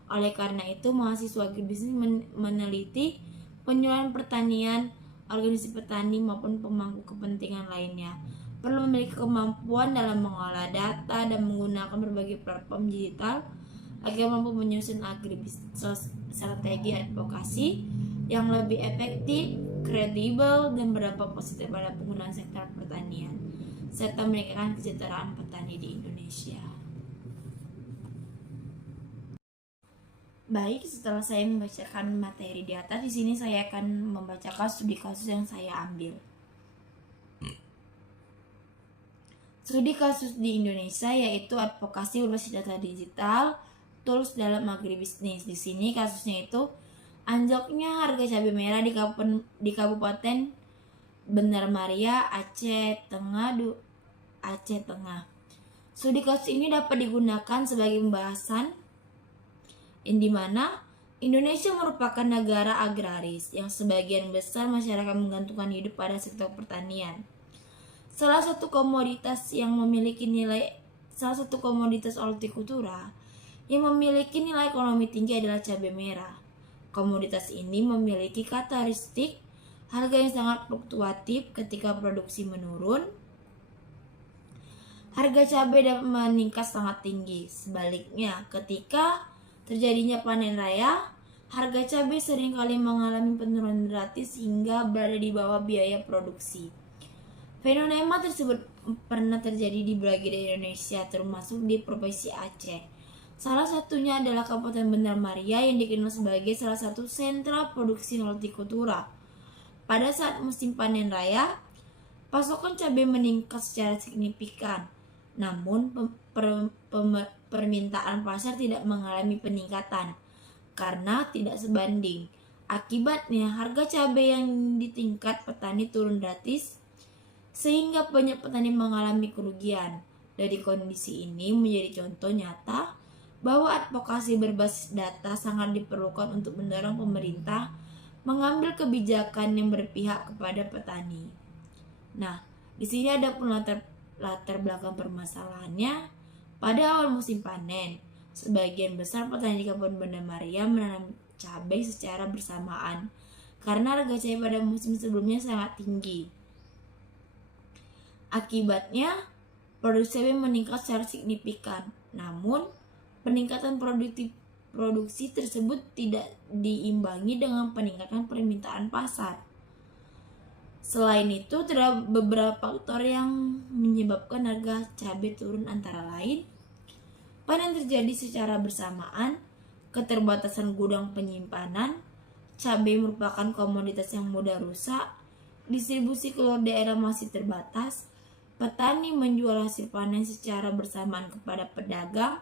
Oleh karena itu, mahasiswa agribisnis meneliti penyuluhan pertanian, organisasi petani maupun pemangku kepentingan lainnya perlu memiliki kemampuan dalam mengolah data dan menggunakan berbagai platform digital agar mampu menyusun agribisnis strategi advokasi yang lebih efektif, kredibel, dan berdampak positif pada penggunaan sektor pertanian serta meningkatkan kesejahteraan petani di Indonesia. Baik, setelah saya membacakan materi di atas, di sini saya akan membacakan studi kasus yang saya ambil. Studi kasus di Indonesia yaitu advokasi berbasis data digital, tools dalam agribisnis. Di sini kasusnya itu anjloknya harga cabai merah di Kabupaten Benar Maria, Aceh Tengah. Studi kasus ini dapat digunakan sebagai pembahasan yang dimana Indonesia merupakan negara agraris yang sebagian besar masyarakat menggantungkan hidup pada sektor pertanian. Salah satu komoditas hortikultura yang memiliki nilai ekonomi tinggi adalah cabai merah. Komoditas ini memiliki karakteristik harga yang sangat fluktuatif ketika produksi menurun. harga cabai dapat meningkat sangat tinggi. Sebaliknya, ketika terjadinya panen raya, harga cabai seringkali mengalami penurunan drastis hingga berada di bawah biaya produksi. Fenomena tersebut pernah terjadi di berbagai daerah Indonesia, termasuk di Provinsi Aceh. Salah satunya adalah Kabupaten Bandar Maria yang dikenal sebagai salah satu sentra produksi hortikultura. Pada saat musim panen raya, pasokan cabai meningkat secara signifikan. Namun, permintaan pasar tidak mengalami peningkatan karena tidak sebanding. Akibatnya, harga cabai yang di tingkat petani turun drastis sehingga banyak petani mengalami kerugian. Dari kondisi ini menjadi contoh nyata bahwa advokasi berbasis data sangat diperlukan untuk mendorong pemerintah mengambil kebijakan yang berpihak kepada petani. Nah, di sini ada pun latar belakang permasalahannya. Pada awal musim panen, sebagian besar petani di Kabupaten Bandar Maria menanam cabai secara bersamaan karena harga cabai pada musim sebelumnya sangat tinggi. Akibatnya, produksi cabai meningkat secara signifikan. Namun, peningkatan produksi tersebut tidak diimbangi dengan peningkatan permintaan pasar. Selain itu, terdapat beberapa faktor yang menyebabkan harga cabai turun, antara lain panen terjadi secara bersamaan, keterbatasan gudang penyimpanan, cabai merupakan komoditas yang mudah rusak, distribusi keluar daerah masih terbatas, petani menjual hasil panen secara bersamaan kepada pedagang.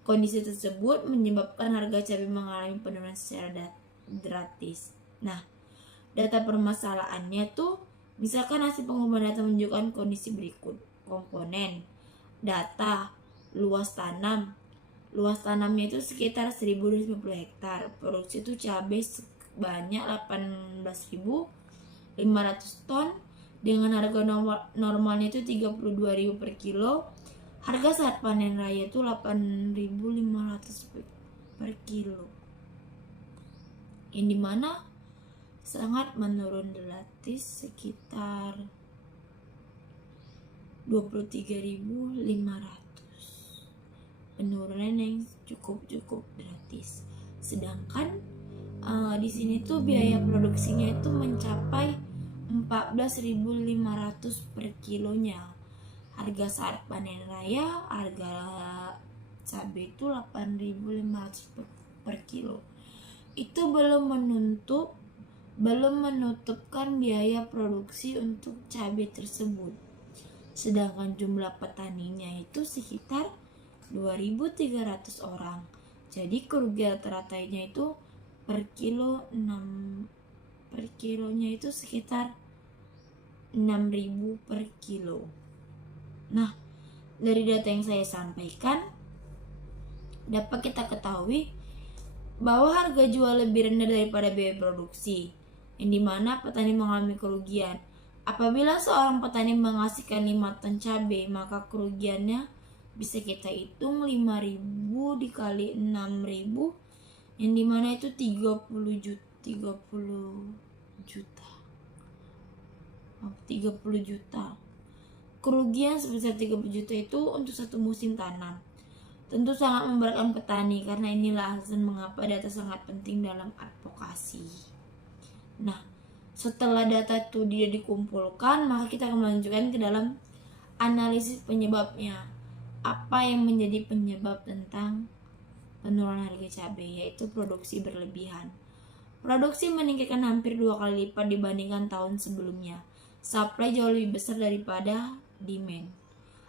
Kondisi tersebut menyebabkan harga cabai mengalami penurunan secara drastis. Nah, data permasalahannya tuh, misalkan hasil pengumuman data menunjukkan kondisi berikut. Komponen data, luas tanam. Luas tanamnya itu sekitar 1.250 hektar. Produksi itu cabai sebanyak 18.500 ton dengan harga normalnya itu 32.000 per kilo. Harga saat panen raya itu 8.500 per kilo. Yang dimana sangat menurun drastis, sekitar 23.500. Penurunan yang cukup drastis. Sedangkan di sini tuh biaya produksinya itu mencapai 14.500 per kilonya. Harga saat panen raya, harga cabai itu 8.500 per kilo. Itu belum menutupkan biaya produksi untuk cabai tersebut. Sedangkan jumlah petaninya itu sekitar 2.300 orang. Jadi kerugian rata-ratanya itu per kilonya itu sekitar 6.000 per kilo. Nah, dari data yang saya sampaikan dapat kita ketahui bahwa harga jual lebih rendah daripada biaya produksi, yang dimana petani mengalami kerugian. Apabila seorang petani menghasilkan 5 ton cabai, maka kerugiannya bisa kita hitung 5.000 dikali 6.000, yang dimana itu 30 juta. Kerugian sebesar 30 juta itu untuk satu musim tanam. Tentu sangat memberatkan petani, karena inilah alasan mengapa data sangat penting dalam advokasi. Nah, setelah data itu dikumpulkan, maka kita akan melanjutkan ke dalam analisis penyebabnya. Apa yang menjadi penyebab tentang penurunan harga cabai, yaitu produksi berlebihan. Produksi meningkatkan hampir 2 kali lipat dibandingkan tahun sebelumnya. Supply jauh lebih besar daripada demand.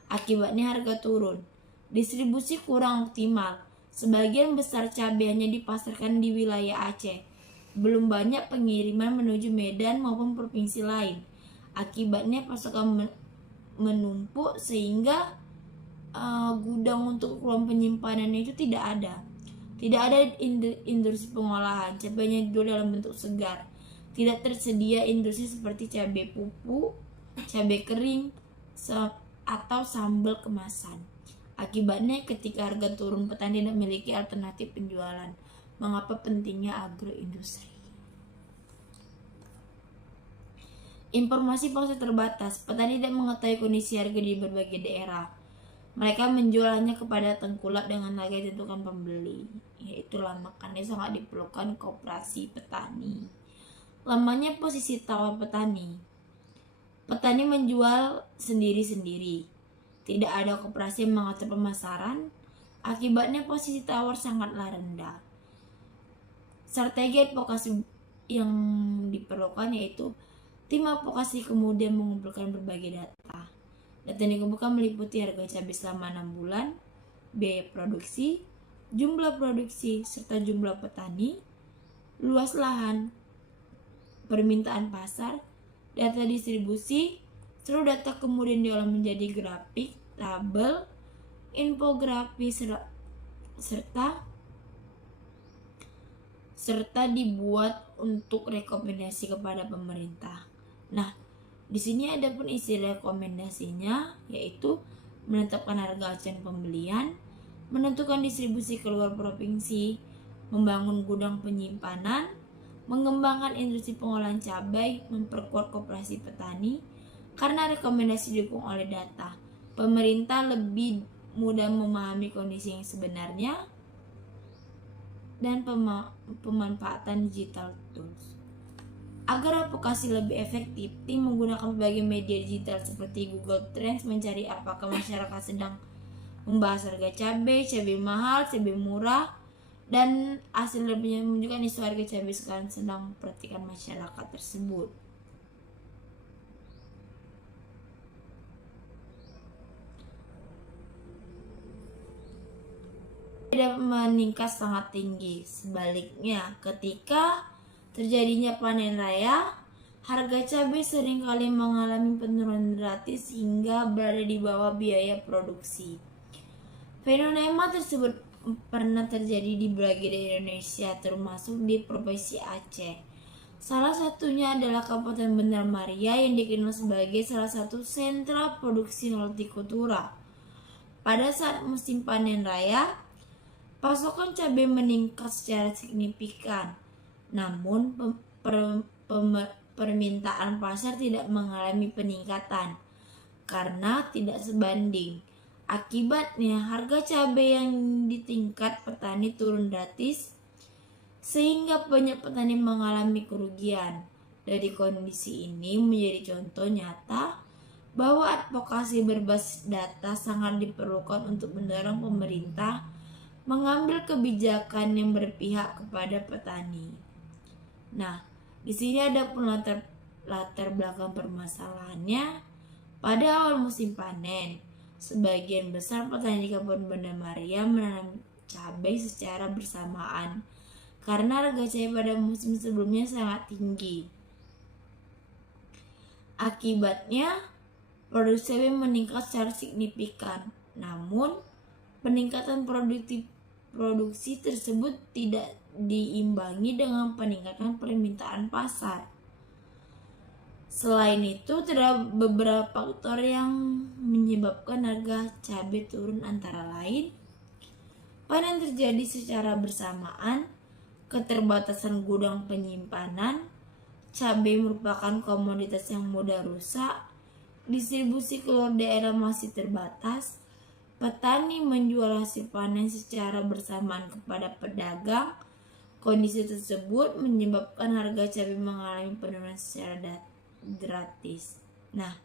Akibatnya harga turun. Distribusi kurang optimal. Sebagian besar cabai hanya dipasarkan di wilayah Aceh. Belum banyak pengiriman menuju Medan maupun provinsi lain. Akibatnya pasokan menumpuk sehingga gudang untuk ruang penyimpanan itu tidak ada. Tidak ada industri pengolahan. Cabainya dijual dalam bentuk segar. Tidak tersedia industri seperti cabai pupuk, cabai kering, atau sambal kemasan. Akibatnya ketika harga turun, petani tidak memiliki alternatif penjualan. Mengapa pentingnya agroindustri? Informasi pasar terbatas. Petani tidak mengetahui kondisi harga di berbagai daerah. Mereka menjualnya kepada tengkulak dengan harga yang ditentukan pembeli. Itulah makanya sangat diperlukan koperasi petani. Lamanya posisi tawar petani. Petani menjual sendiri-sendiri. Tidak ada koperasi yang mengatur pemasaran. Akibatnya posisi tawar sangatlah rendah. Strategi advokasi yang diperlukan yaitu tim advokasi kemudian mengumpulkan berbagai data. Data yang dikumpulkan meliputi harga cabai selama 6 bulan, biaya produksi, jumlah produksi, serta jumlah petani, luas lahan, permintaan pasar, data distribusi. Seluruh data kemudian diolah menjadi grafik, tabel, infografis, serta dibuat untuk rekomendasi kepada pemerintah. Nah, di sini ada pun isi rekomendasinya, yaitu menetapkan harga acuan pembelian, menentukan distribusi keluar provinsi, membangun gudang penyimpanan, mengembangkan industri pengolahan cabai, memperkuat koperasi petani. Karena rekomendasi didukung oleh data, pemerintah lebih mudah memahami kondisi yang sebenarnya dan pemanfaatan digital tools. Agar advokasi lebih efektif, tim menggunakan berbagai media digital seperti Google Trends mencari apakah masyarakat sedang membahas harga cabai mahal, cabai murah, dan hasil lebihnya menunjukkan isu harga cabai sekarang sedang memperhatikan masyarakat tersebut. Tidak meningkat sangat tinggi. Sebaliknya, ketika terjadinya panen raya, harga cabai seringkali mengalami penurunan drastis hingga berada di bawah biaya produksi. Fenomena tersebut pernah terjadi di berbagai daerah Indonesia, termasuk di Provinsi Aceh. Salah satunya adalah Kabupaten Bandar Maria yang dikenal sebagai salah satu sentra produksi hortikultura. Pada saat musim panen raya, pasokan cabai meningkat secara signifikan. Namun permintaan pasar tidak mengalami peningkatan karena tidak sebanding. Akibatnya harga cabai yang di tingkat petani turun drastis sehingga banyak petani mengalami kerugian. Dari kondisi ini menjadi contoh nyata bahwa advokasi berbasis data sangat diperlukan untuk mendorong pemerintah mengambil kebijakan yang berpihak kepada petani. Nah, di sini ada pun latar belakang permasalahannya. Pada awal musim panen, sebagian besar petani di Kabupaten Bandar Maria menanam cabai secara bersamaan karena harga cabai pada musim sebelumnya sangat tinggi. Akibatnya, produksi cabai meningkat secara signifikan. Namun, peningkatan produksi tersebut tidak diimbangi dengan peningkatan permintaan pasar. Selain itu, terdapat beberapa faktor yang menyebabkan harga cabai turun, antara lain panen terjadi secara bersamaan, keterbatasan gudang penyimpanan, cabai merupakan komoditas yang mudah rusak, distribusi keluar daerah masih terbatas, petani menjual hasil panen secara bersamaan kepada pedagang. Kondisi tersebut menyebabkan harga cabai mengalami penurunan secara drastis. Nah,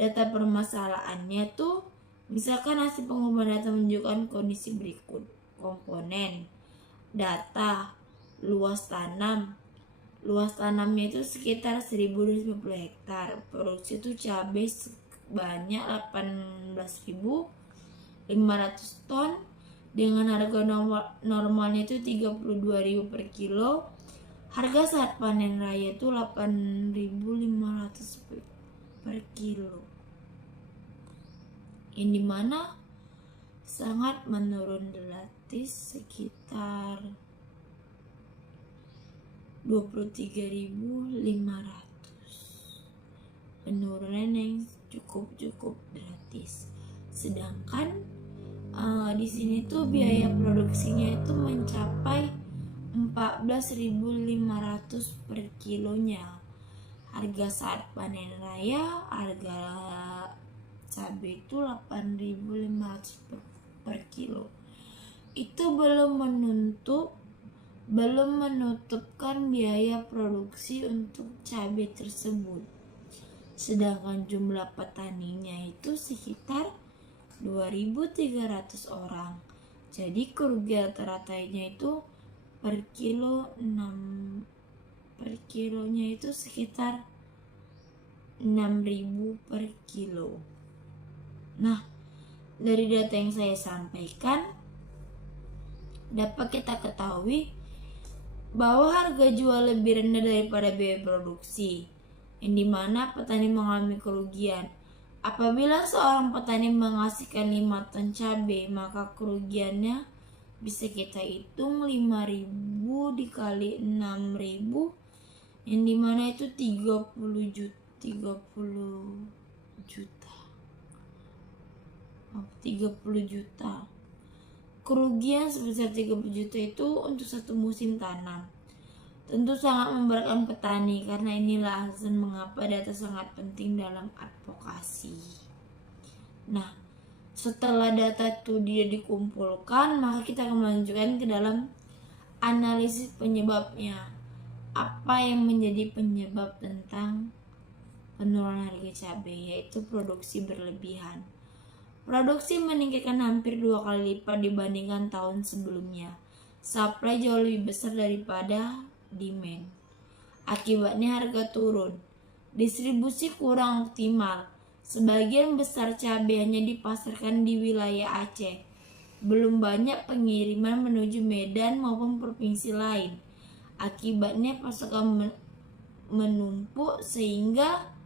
data permasalahannya tuh misalkan hasil pengumpulan data menunjukkan kondisi berikut. Komponen data luas tanam. Luas tanamnya itu sekitar 1.250 hektar. Produksi itu cabai sebanyak 18.500 ton dengan harga normalnya itu 32.000 per kilo. Harga saat panen raya itu 8.500 per kilo. Yang dimana sangat menurun drastis sekitar 23.500. Penurunan yang cukup drastis. Sedangkan di sini tuh biaya produksinya itu mencapai 14.500 per kilonya. Harga saat panen raya, harga cabai itu 8.500 per kilo. Itu belum menutupkan biaya produksi untuk cabai tersebut. Sedangkan jumlah petaninya itu sekitar 2.300 orang. Jadi kerugian rata-ratanya itu per kilonya itu sekitar 6.000 per kilo. Nah, dari data yang saya sampaikan dapat kita ketahui bahwa harga jual lebih rendah daripada biaya produksi, yang dimana petani mengalami kerugian. Apabila seorang petani menghasilkan 5 ton cabai, maka kerugiannya bisa kita hitung 5.000 dikali 6.000, yang dimana itu 30 juta. Kerugian sebesar 30 juta itu untuk satu musim tanam. Tentu sangat memberatkan petani, karena inilah alasan mengapa data sangat penting dalam advokasi. Nah, setelah data itu dia dikumpulkan, maka kita akan melanjutkan ke dalam analisis penyebabnya. Apa yang menjadi penyebab tentang penurunan harga cabai, yaitu produksi berlebihan. Produksi meningkatkan hampir 2 kali lipat dibandingkan tahun sebelumnya. Supply jauh lebih besar daripada demand. Akibatnya harga turun. Distribusi kurang optimal. Sebagian besar cabai hanya dipasarkan di wilayah Aceh. Belum banyak pengiriman menuju Medan maupun provinsi lain. Akibatnya pasokan menumpuk sehingga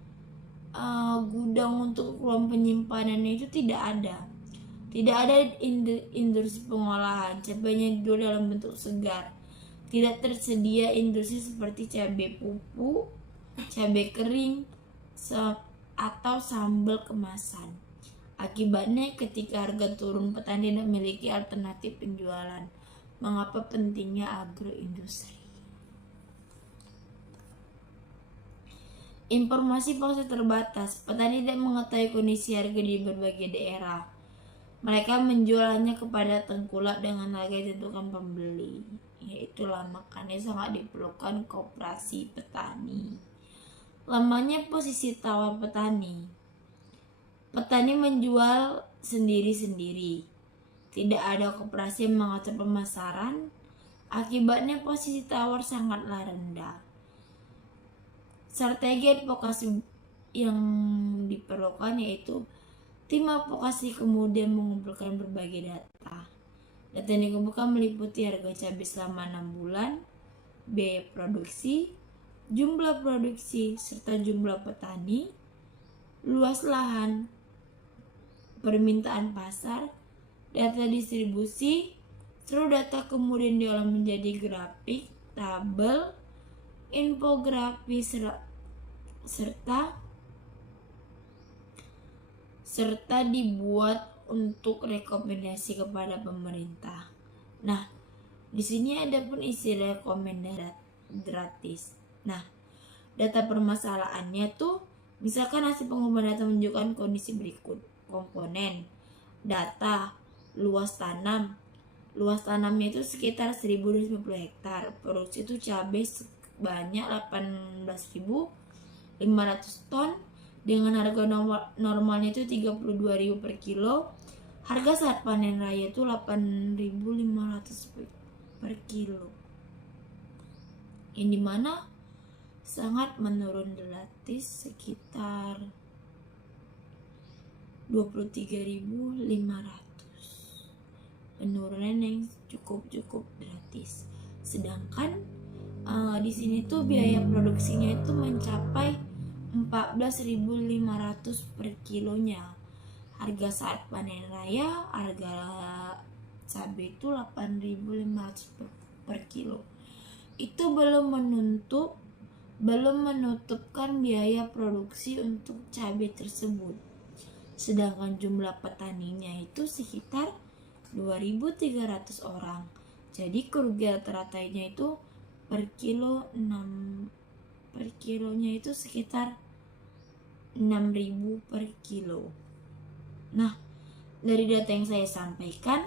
gudang untuk ruang penyimpanannya itu tidak ada. Tidak ada industri pengolahan. Cabainya dijual dalam bentuk segar. Tidak tersedia industri seperti cabai pupuk, cabai kering, atau sambal kemasan. Akibatnya ketika harga turun, petani tidak memiliki alternatif penjualan. Mengapa pentingnya agroindustri? Informasi pasar terbatas. Petani tidak mengetahui kondisi harga di berbagai daerah. Mereka menjualnya kepada tengkulak dengan harga yang ditentukan pembeli. Itulah makanya sangat diperlukan koperasi petani. Lemahnya posisi tawar petani. Petani menjual sendiri-sendiri. Tidak ada koperasi yang mengatur pemasaran. Akibatnya posisi tawar sangatlah rendah. Strategi advokasi yang diperlukan yaitu tim advokasi kemudian mengumpulkan berbagai data. Data yang dikumpulkan meliputi harga cabai selama 6 bulan, biaya produksi, jumlah produksi, serta jumlah petani, luas lahan, permintaan pasar, data distribusi. Seluruh data kemudian diolah menjadi grafik, tabel, infografis, serta dibuat untuk rekomendasi kepada pemerintah. Nah, di sini ada pun istilah rekomendasi gratis. Nah, data permasalahannya tuh misalkan hasil pengumpulan data menunjukkan kondisi berikut. Komponen data, luas tanam. Luas tanamnya itu sekitar 1.250 hektar. Produksi itu cabai sebanyak 18.500 ton dengan harga normalnya itu 32.000 per kilo. Harga saat panen raya itu 8.500 per kilo. Yang dimana sangat menurun drastis, sekitar 23.500. Penurunan yang cukup drastis. Sedangkan di sini tuh biaya produksinya itu mencapai 14.500 per kilonya. Harga saat panen raya, harga cabai itu 8.500 per kilo. Itu belum menutupkan biaya produksi untuk cabai tersebut. Sedangkan jumlah petaninya itu sekitar 2.300 orang. Jadi kerugian rata-ratanya itu per kilonya itu sekitar 6.000 per kilo. Nah, dari data yang saya sampaikan,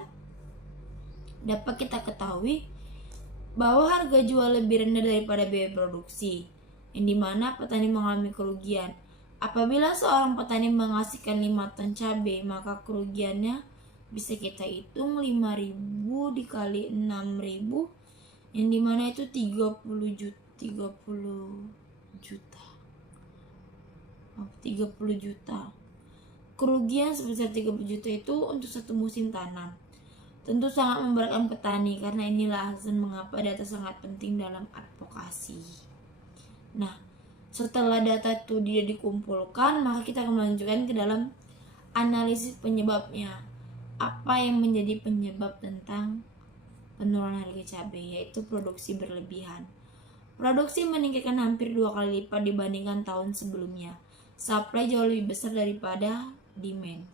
dapat kita ketahui bahwa harga jual lebih rendah daripada biaya produksi, yang dimana petani mengalami kerugian. Apabila seorang petani menghasilkan 5 ton cabai, maka kerugiannya bisa kita hitung 5.000 dikali 6.000, yang dimana itu 30 juta. 30 juta. Kerugian sebesar 30 juta itu untuk satu musim tanam. Tentu sangat memberatkan petani, karena inilah alasan mengapa data sangat penting dalam advokasi. Nah, setelah data itu dikumpulkan, maka kita akan melanjutkan ke dalam analisis penyebabnya. Apa yang menjadi penyebab tentang penurunan harga cabai, yaitu produksi berlebihan. Produksi meningkatkan hampir 2 kali lipat dibandingkan tahun sebelumnya. Supply jauh lebih besar daripada demand.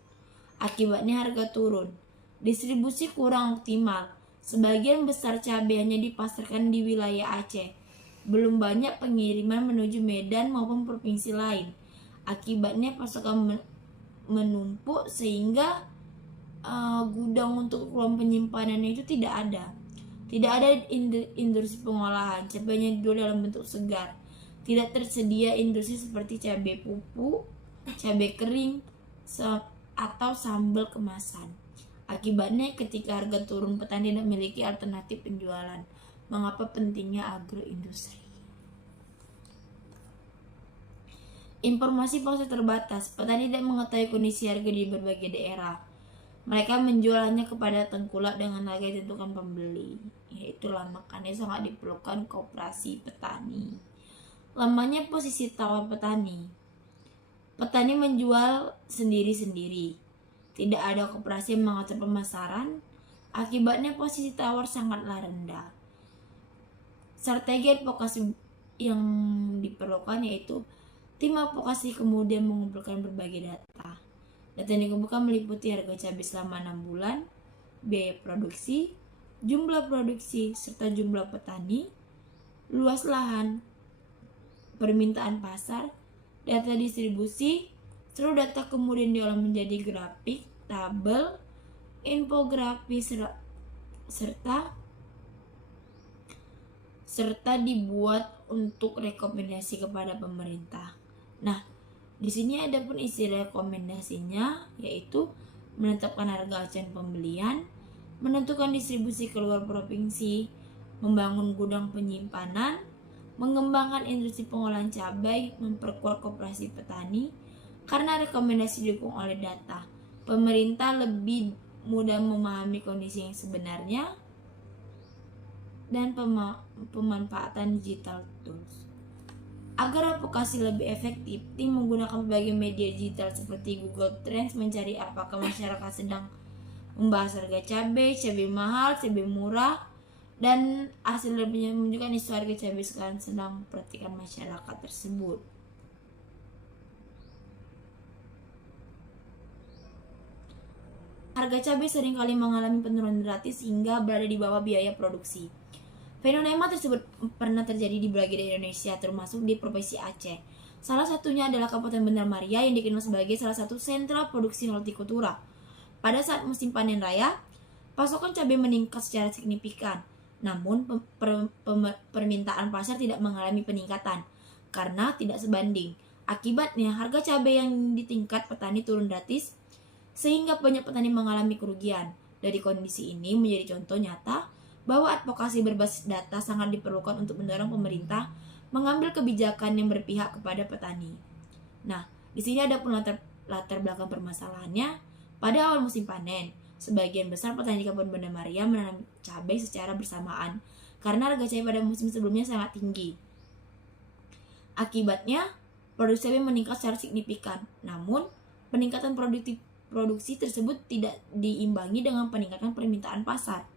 Akibatnya harga turun. Distribusi kurang optimal. Sebagian besar cabai hanya dipasarkan di wilayah Aceh. Belum banyak pengiriman menuju Medan maupun provinsi lain. Akibatnya pasokan menumpuk sehingga gudang untuk ruang penyimpanan itu tidak ada. Tidak ada industri pengolahan. Cabainya dijual dalam bentuk segar. Tidak tersedia industri seperti cabai pupuk, cabai kering, atau sambal kemasan. Akibatnya ketika harga turun, petani tidak memiliki alternatif penjualan. Mengapa pentingnya agroindustri? Informasi pasar terbatas. Petani tidak mengetahui kondisi harga di berbagai daerah. Mereka menjualnya kepada tengkulak dengan harga yang ditentukan pembeli. Itulah makanya sangat diperlukan koperasi petani. Lamanya posisi tawar petani. Petani menjual sendiri-sendiri. Tidak ada koperasi yang mengatur pemasaran. Akibatnya posisi tawar sangatlah rendah. Strategi advokasi yang diperlukan yaitu tim advokasi kemudian mengumpulkan berbagai data. Data yang dikumpulkan meliputi harga cabai selama 6 bulan, biaya produksi, jumlah produksi, serta jumlah petani, luas lahan, permintaan pasar, data distribusi. Seluruh data kemudian diolah menjadi grafik, tabel, infografis, serta dibuat untuk rekomendasi kepada pemerintah. Nah, di sini ada pun isi rekomendasinya, yaitu menetapkan harga acuan pembelian, menentukan distribusi keluar provinsi, membangun gudang penyimpanan, mengembangkan industri pengolahan cabai, memperkuat koperasi petani. Karena rekomendasi didukung oleh data, pemerintah lebih mudah memahami kondisi yang sebenarnya dan pemanfaatan digital tools. Agar advokasi lebih efektif, tim menggunakan berbagai media digital seperti Google Trends mencari apakah masyarakat sedang membahas harga cabai mahal, cabai murah, dan hasil lebihnya menunjukkan isu harga cabai sekarang sedang perhatikan masyarakat tersebut. Harga cabai seringkali mengalami penurunan gratis hingga berada di bawah biaya produksi. Fenomena tersebut pernah terjadi di berbagai daerah Indonesia, termasuk di Provinsi Aceh. Salah satunya adalah Kabupaten Bandar Maria yang dikenal sebagai salah satu sentra produksi hortikultura. Pada saat musim panen raya, pasokan cabai meningkat secara signifikan. Namun, permintaan pasar tidak mengalami peningkatan karena tidak sebanding. Akibatnya, harga cabai yang di tingkat petani turun gratis, sehingga banyak petani mengalami kerugian. Dari kondisi ini menjadi contoh nyata bahwa advokasi berbasis data sangat diperlukan untuk mendorong pemerintah mengambil kebijakan yang berpihak kepada petani. Nah, di sini ada pun latar belakang permasalahannya. Pada awal musim panen, sebagian besar petani di Kabupaten Bandar Maria menanam cabai secara bersamaan karena harga cabai pada musim sebelumnya sangat tinggi. Akibatnya, produksi cabai meningkat secara signifikan. Namun, peningkatan produksi tersebut tidak diimbangi dengan peningkatan permintaan pasar.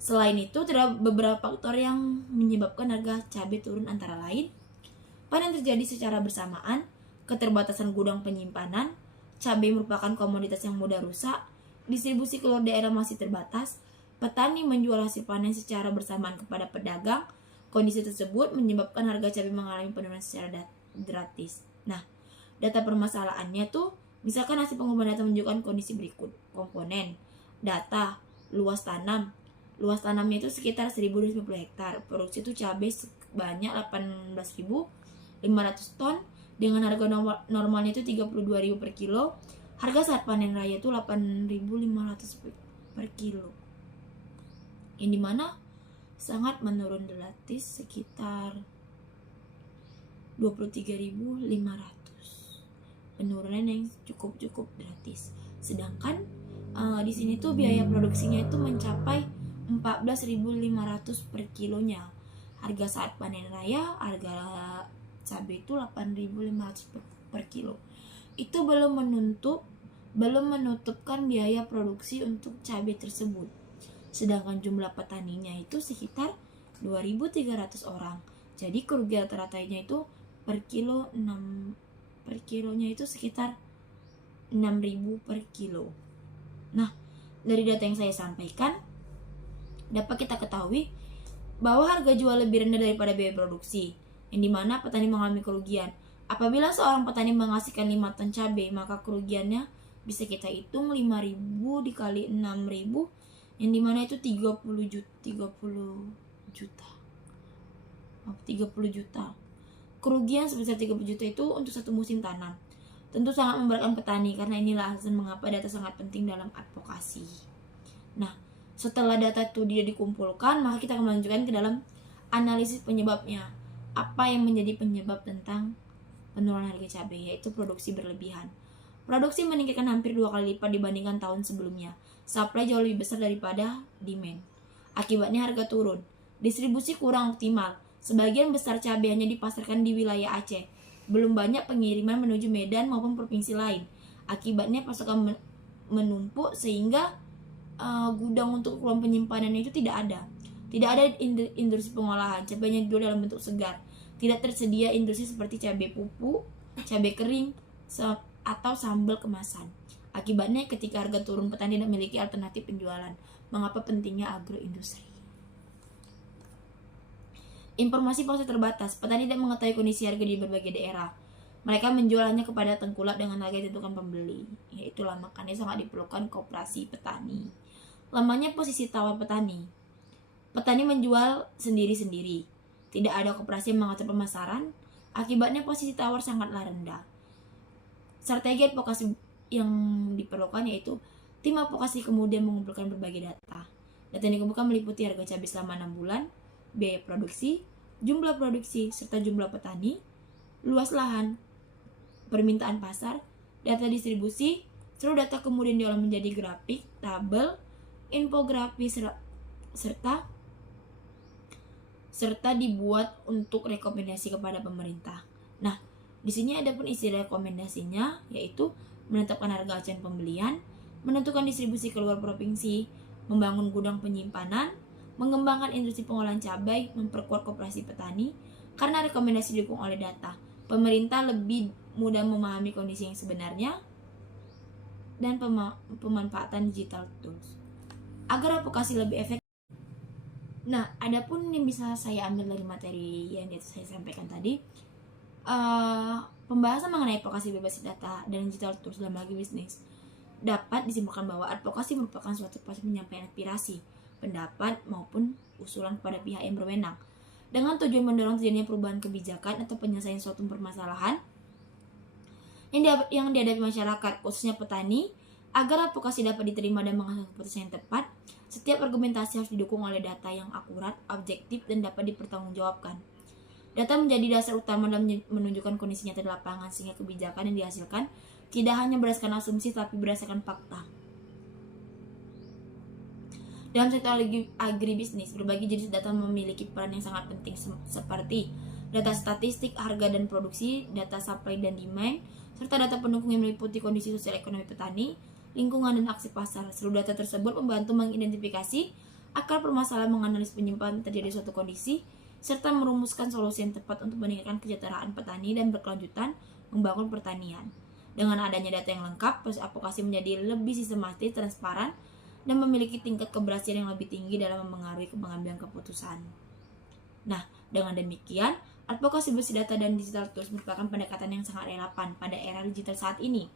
Selain itu, terdapat beberapa faktor yang menyebabkan harga cabai turun, antara lain panen terjadi secara bersamaan, keterbatasan gudang penyimpanan, cabai merupakan komoditas yang mudah rusak, distribusi keluar daerah masih terbatas, petani menjual hasil panen secara bersamaan kepada pedagang. Kondisi tersebut menyebabkan harga cabai mengalami penurunan secara gratis. Nah, data permasalahannya tuh Misalkan hasil pengumpulan data menunjukkan kondisi berikut. Komponen, data, luas tanam. Luas tanamnya itu sekitar 1.250 hektar. Produksi itu cabai sebanyak 18.500 ton dengan harga normalnya itu 32.000 per kilo. Harga saat panen raya itu 8.500 per kilo. Yang dimana sangat menurun drastis sekitar 23.500. Penurunan yang cukup drastis. Sedangkan di sini tuh biaya produksinya itu mencapai 14.500 per kilonya. Harga saat panen raya, harga cabai itu 8.500 per kilo. Itu belum menutupkan biaya produksi untuk cabai tersebut. Sedangkan jumlah petaninya itu sekitar 2.300 orang. Jadi kerugian rata-ratanya itu per kilonya itu sekitar 6.000 per kilo. Nah, dari data yang saya sampaikan dapat kita ketahui bahwa harga jual lebih rendah daripada biaya produksi, yang dimana petani mengalami kerugian. Apabila seorang petani menghasilkan 5 ton cabai, maka kerugiannya bisa kita hitung 5.000 dikali 6.000, yang dimana itu 30 juta. Kerugian sebesar 30 juta itu untuk satu musim tanam. Tentu sangat memberatkan petani, karena inilah alasan mengapa data sangat penting dalam advokasi. Nah, setelah data itu dikumpulkan, maka kita akan melanjutkan ke dalam analisis penyebabnya. Apa yang menjadi penyebab tentang penurunan harga cabai, yaitu produksi berlebihan. Produksi meningkatkan hampir 2 kali lipat dibandingkan tahun sebelumnya. Supply jauh lebih besar daripada demand. Akibatnya harga turun. Distribusi kurang optimal. Sebagian besar cabai hanya dipasarkan di wilayah Aceh. Belum banyak pengiriman menuju Medan maupun provinsi lain. Akibatnya pasokan menumpuk sehingga gudang untuk ruang penyimpanan itu tidak ada. Tidak ada industri pengolahan. Cabainya dijual dalam bentuk segar. Tidak tersedia industri seperti cabai pupuk, cabai kering, atau sambal kemasan. Akibatnya ketika harga turun, petani tidak memiliki alternatif penjualan. Mengapa pentingnya agroindustri? Informasi pasar terbatas. Petani tidak mengetahui kondisi harga di berbagai daerah. Mereka menjual hanya kepada tengkulak dengan harga yang ditentukan pembeli. Itulah makanya sangat diperlukan koperasi petani. Lamanya posisi tawar petani. Petani menjual sendiri-sendiri. Tidak ada koperasi yang mengatur pemasaran. Akibatnya posisi tawar sangatlah rendah. Strategi advokasi yang diperlukan yaitu tim advokasi kemudian mengumpulkan berbagai data. Data yang dikumpulkan meliputi harga cabai selama 6 bulan, biaya produksi, jumlah produksi, serta jumlah petani, luas lahan, permintaan pasar, data distribusi. Seluruh data kemudian diolah menjadi grafik, tabel, infografis, serta dibuat untuk rekomendasi kepada pemerintah. Nah, di sini ada pun isi rekomendasinya, yaitu menetapkan harga acuan pembelian, menentukan distribusi keluar provinsi, membangun gudang penyimpanan, mengembangkan industri pengolahan cabai, memperkuat koperasi petani. Karena rekomendasi didukung oleh data, pemerintah lebih mudah memahami kondisi yang sebenarnya, dan pemanfaatan digital tools agar advokasi lebih efektif. Nah, adapun yang bisa saya ambil dari materi yang saya sampaikan tadi, pembahasan mengenai advokasi berbasis data dan digital tools dalam agribisnis dapat disimpulkan bahwa advokasi merupakan suatu proses penyampaian aspirasi, pendapat maupun usulan kepada pihak yang berwenang dengan tujuan mendorong terjadinya perubahan kebijakan atau penyelesaian suatu permasalahan yang dihadapi masyarakat, khususnya petani. Agar advokasi dapat diterima dan menghasilkan keputusan yang tepat, setiap argumentasi harus didukung oleh data yang akurat, objektif, dan dapat dipertanggungjawabkan. Data menjadi dasar utama dalam menunjukkan kondisi nyata di lapangan, sehingga kebijakan yang dihasilkan tidak hanya berdasarkan asumsi tapi berdasarkan fakta. Dalam sektor agribisnis, berbagai jenis data memiliki peran yang sangat penting seperti data statistik, harga dan produksi, data supply dan demand, serta data pendukung yang meliputi kondisi sosial ekonomi petani, lingkungan, dan aksi pasar. Seluruh data tersebut membantu mengidentifikasi akar permasalahan, menganalisis penyebab terjadi suatu kondisi, serta merumuskan solusi yang tepat untuk meningkatkan kesejahteraan petani dan berkelanjutan membangun pertanian. Dengan adanya data yang lengkap, proses advokasi menjadi lebih sistematis, transparan, dan memiliki tingkat keberhasilan yang lebih tinggi dalam mempengaruhi pengambilan keputusan. Nah, dengan demikian, advokasi berbasis data dan digital tools merupakan pendekatan yang sangat relevan pada era digital saat ini.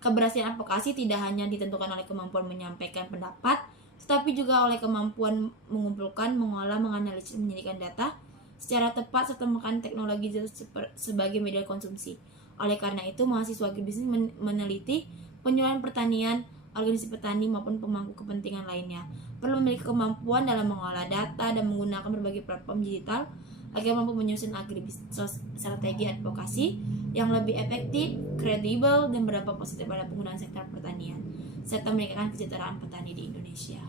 Keberhasilan advokasi tidak hanya ditentukan oleh kemampuan menyampaikan pendapat, tetapi juga oleh kemampuan mengumpulkan, mengolah, menganalisis, menjadikan data secara tepat serta menggunakan teknologi sebagai media konsumsi. Oleh karena itu, mahasiswa agribisnis meneliti penyuluhan pertanian, organisasi petani maupun pemangku kepentingan lainnya perlu memiliki kemampuan dalam mengolah data dan menggunakan berbagai platform digital agar mampu menyusun agribisnis strategi advokasi yang lebih efektif, kredibel, dan berdampak positif pada penggunaan sektor pertanian serta meningkatkan kesejahteraan petani di Indonesia.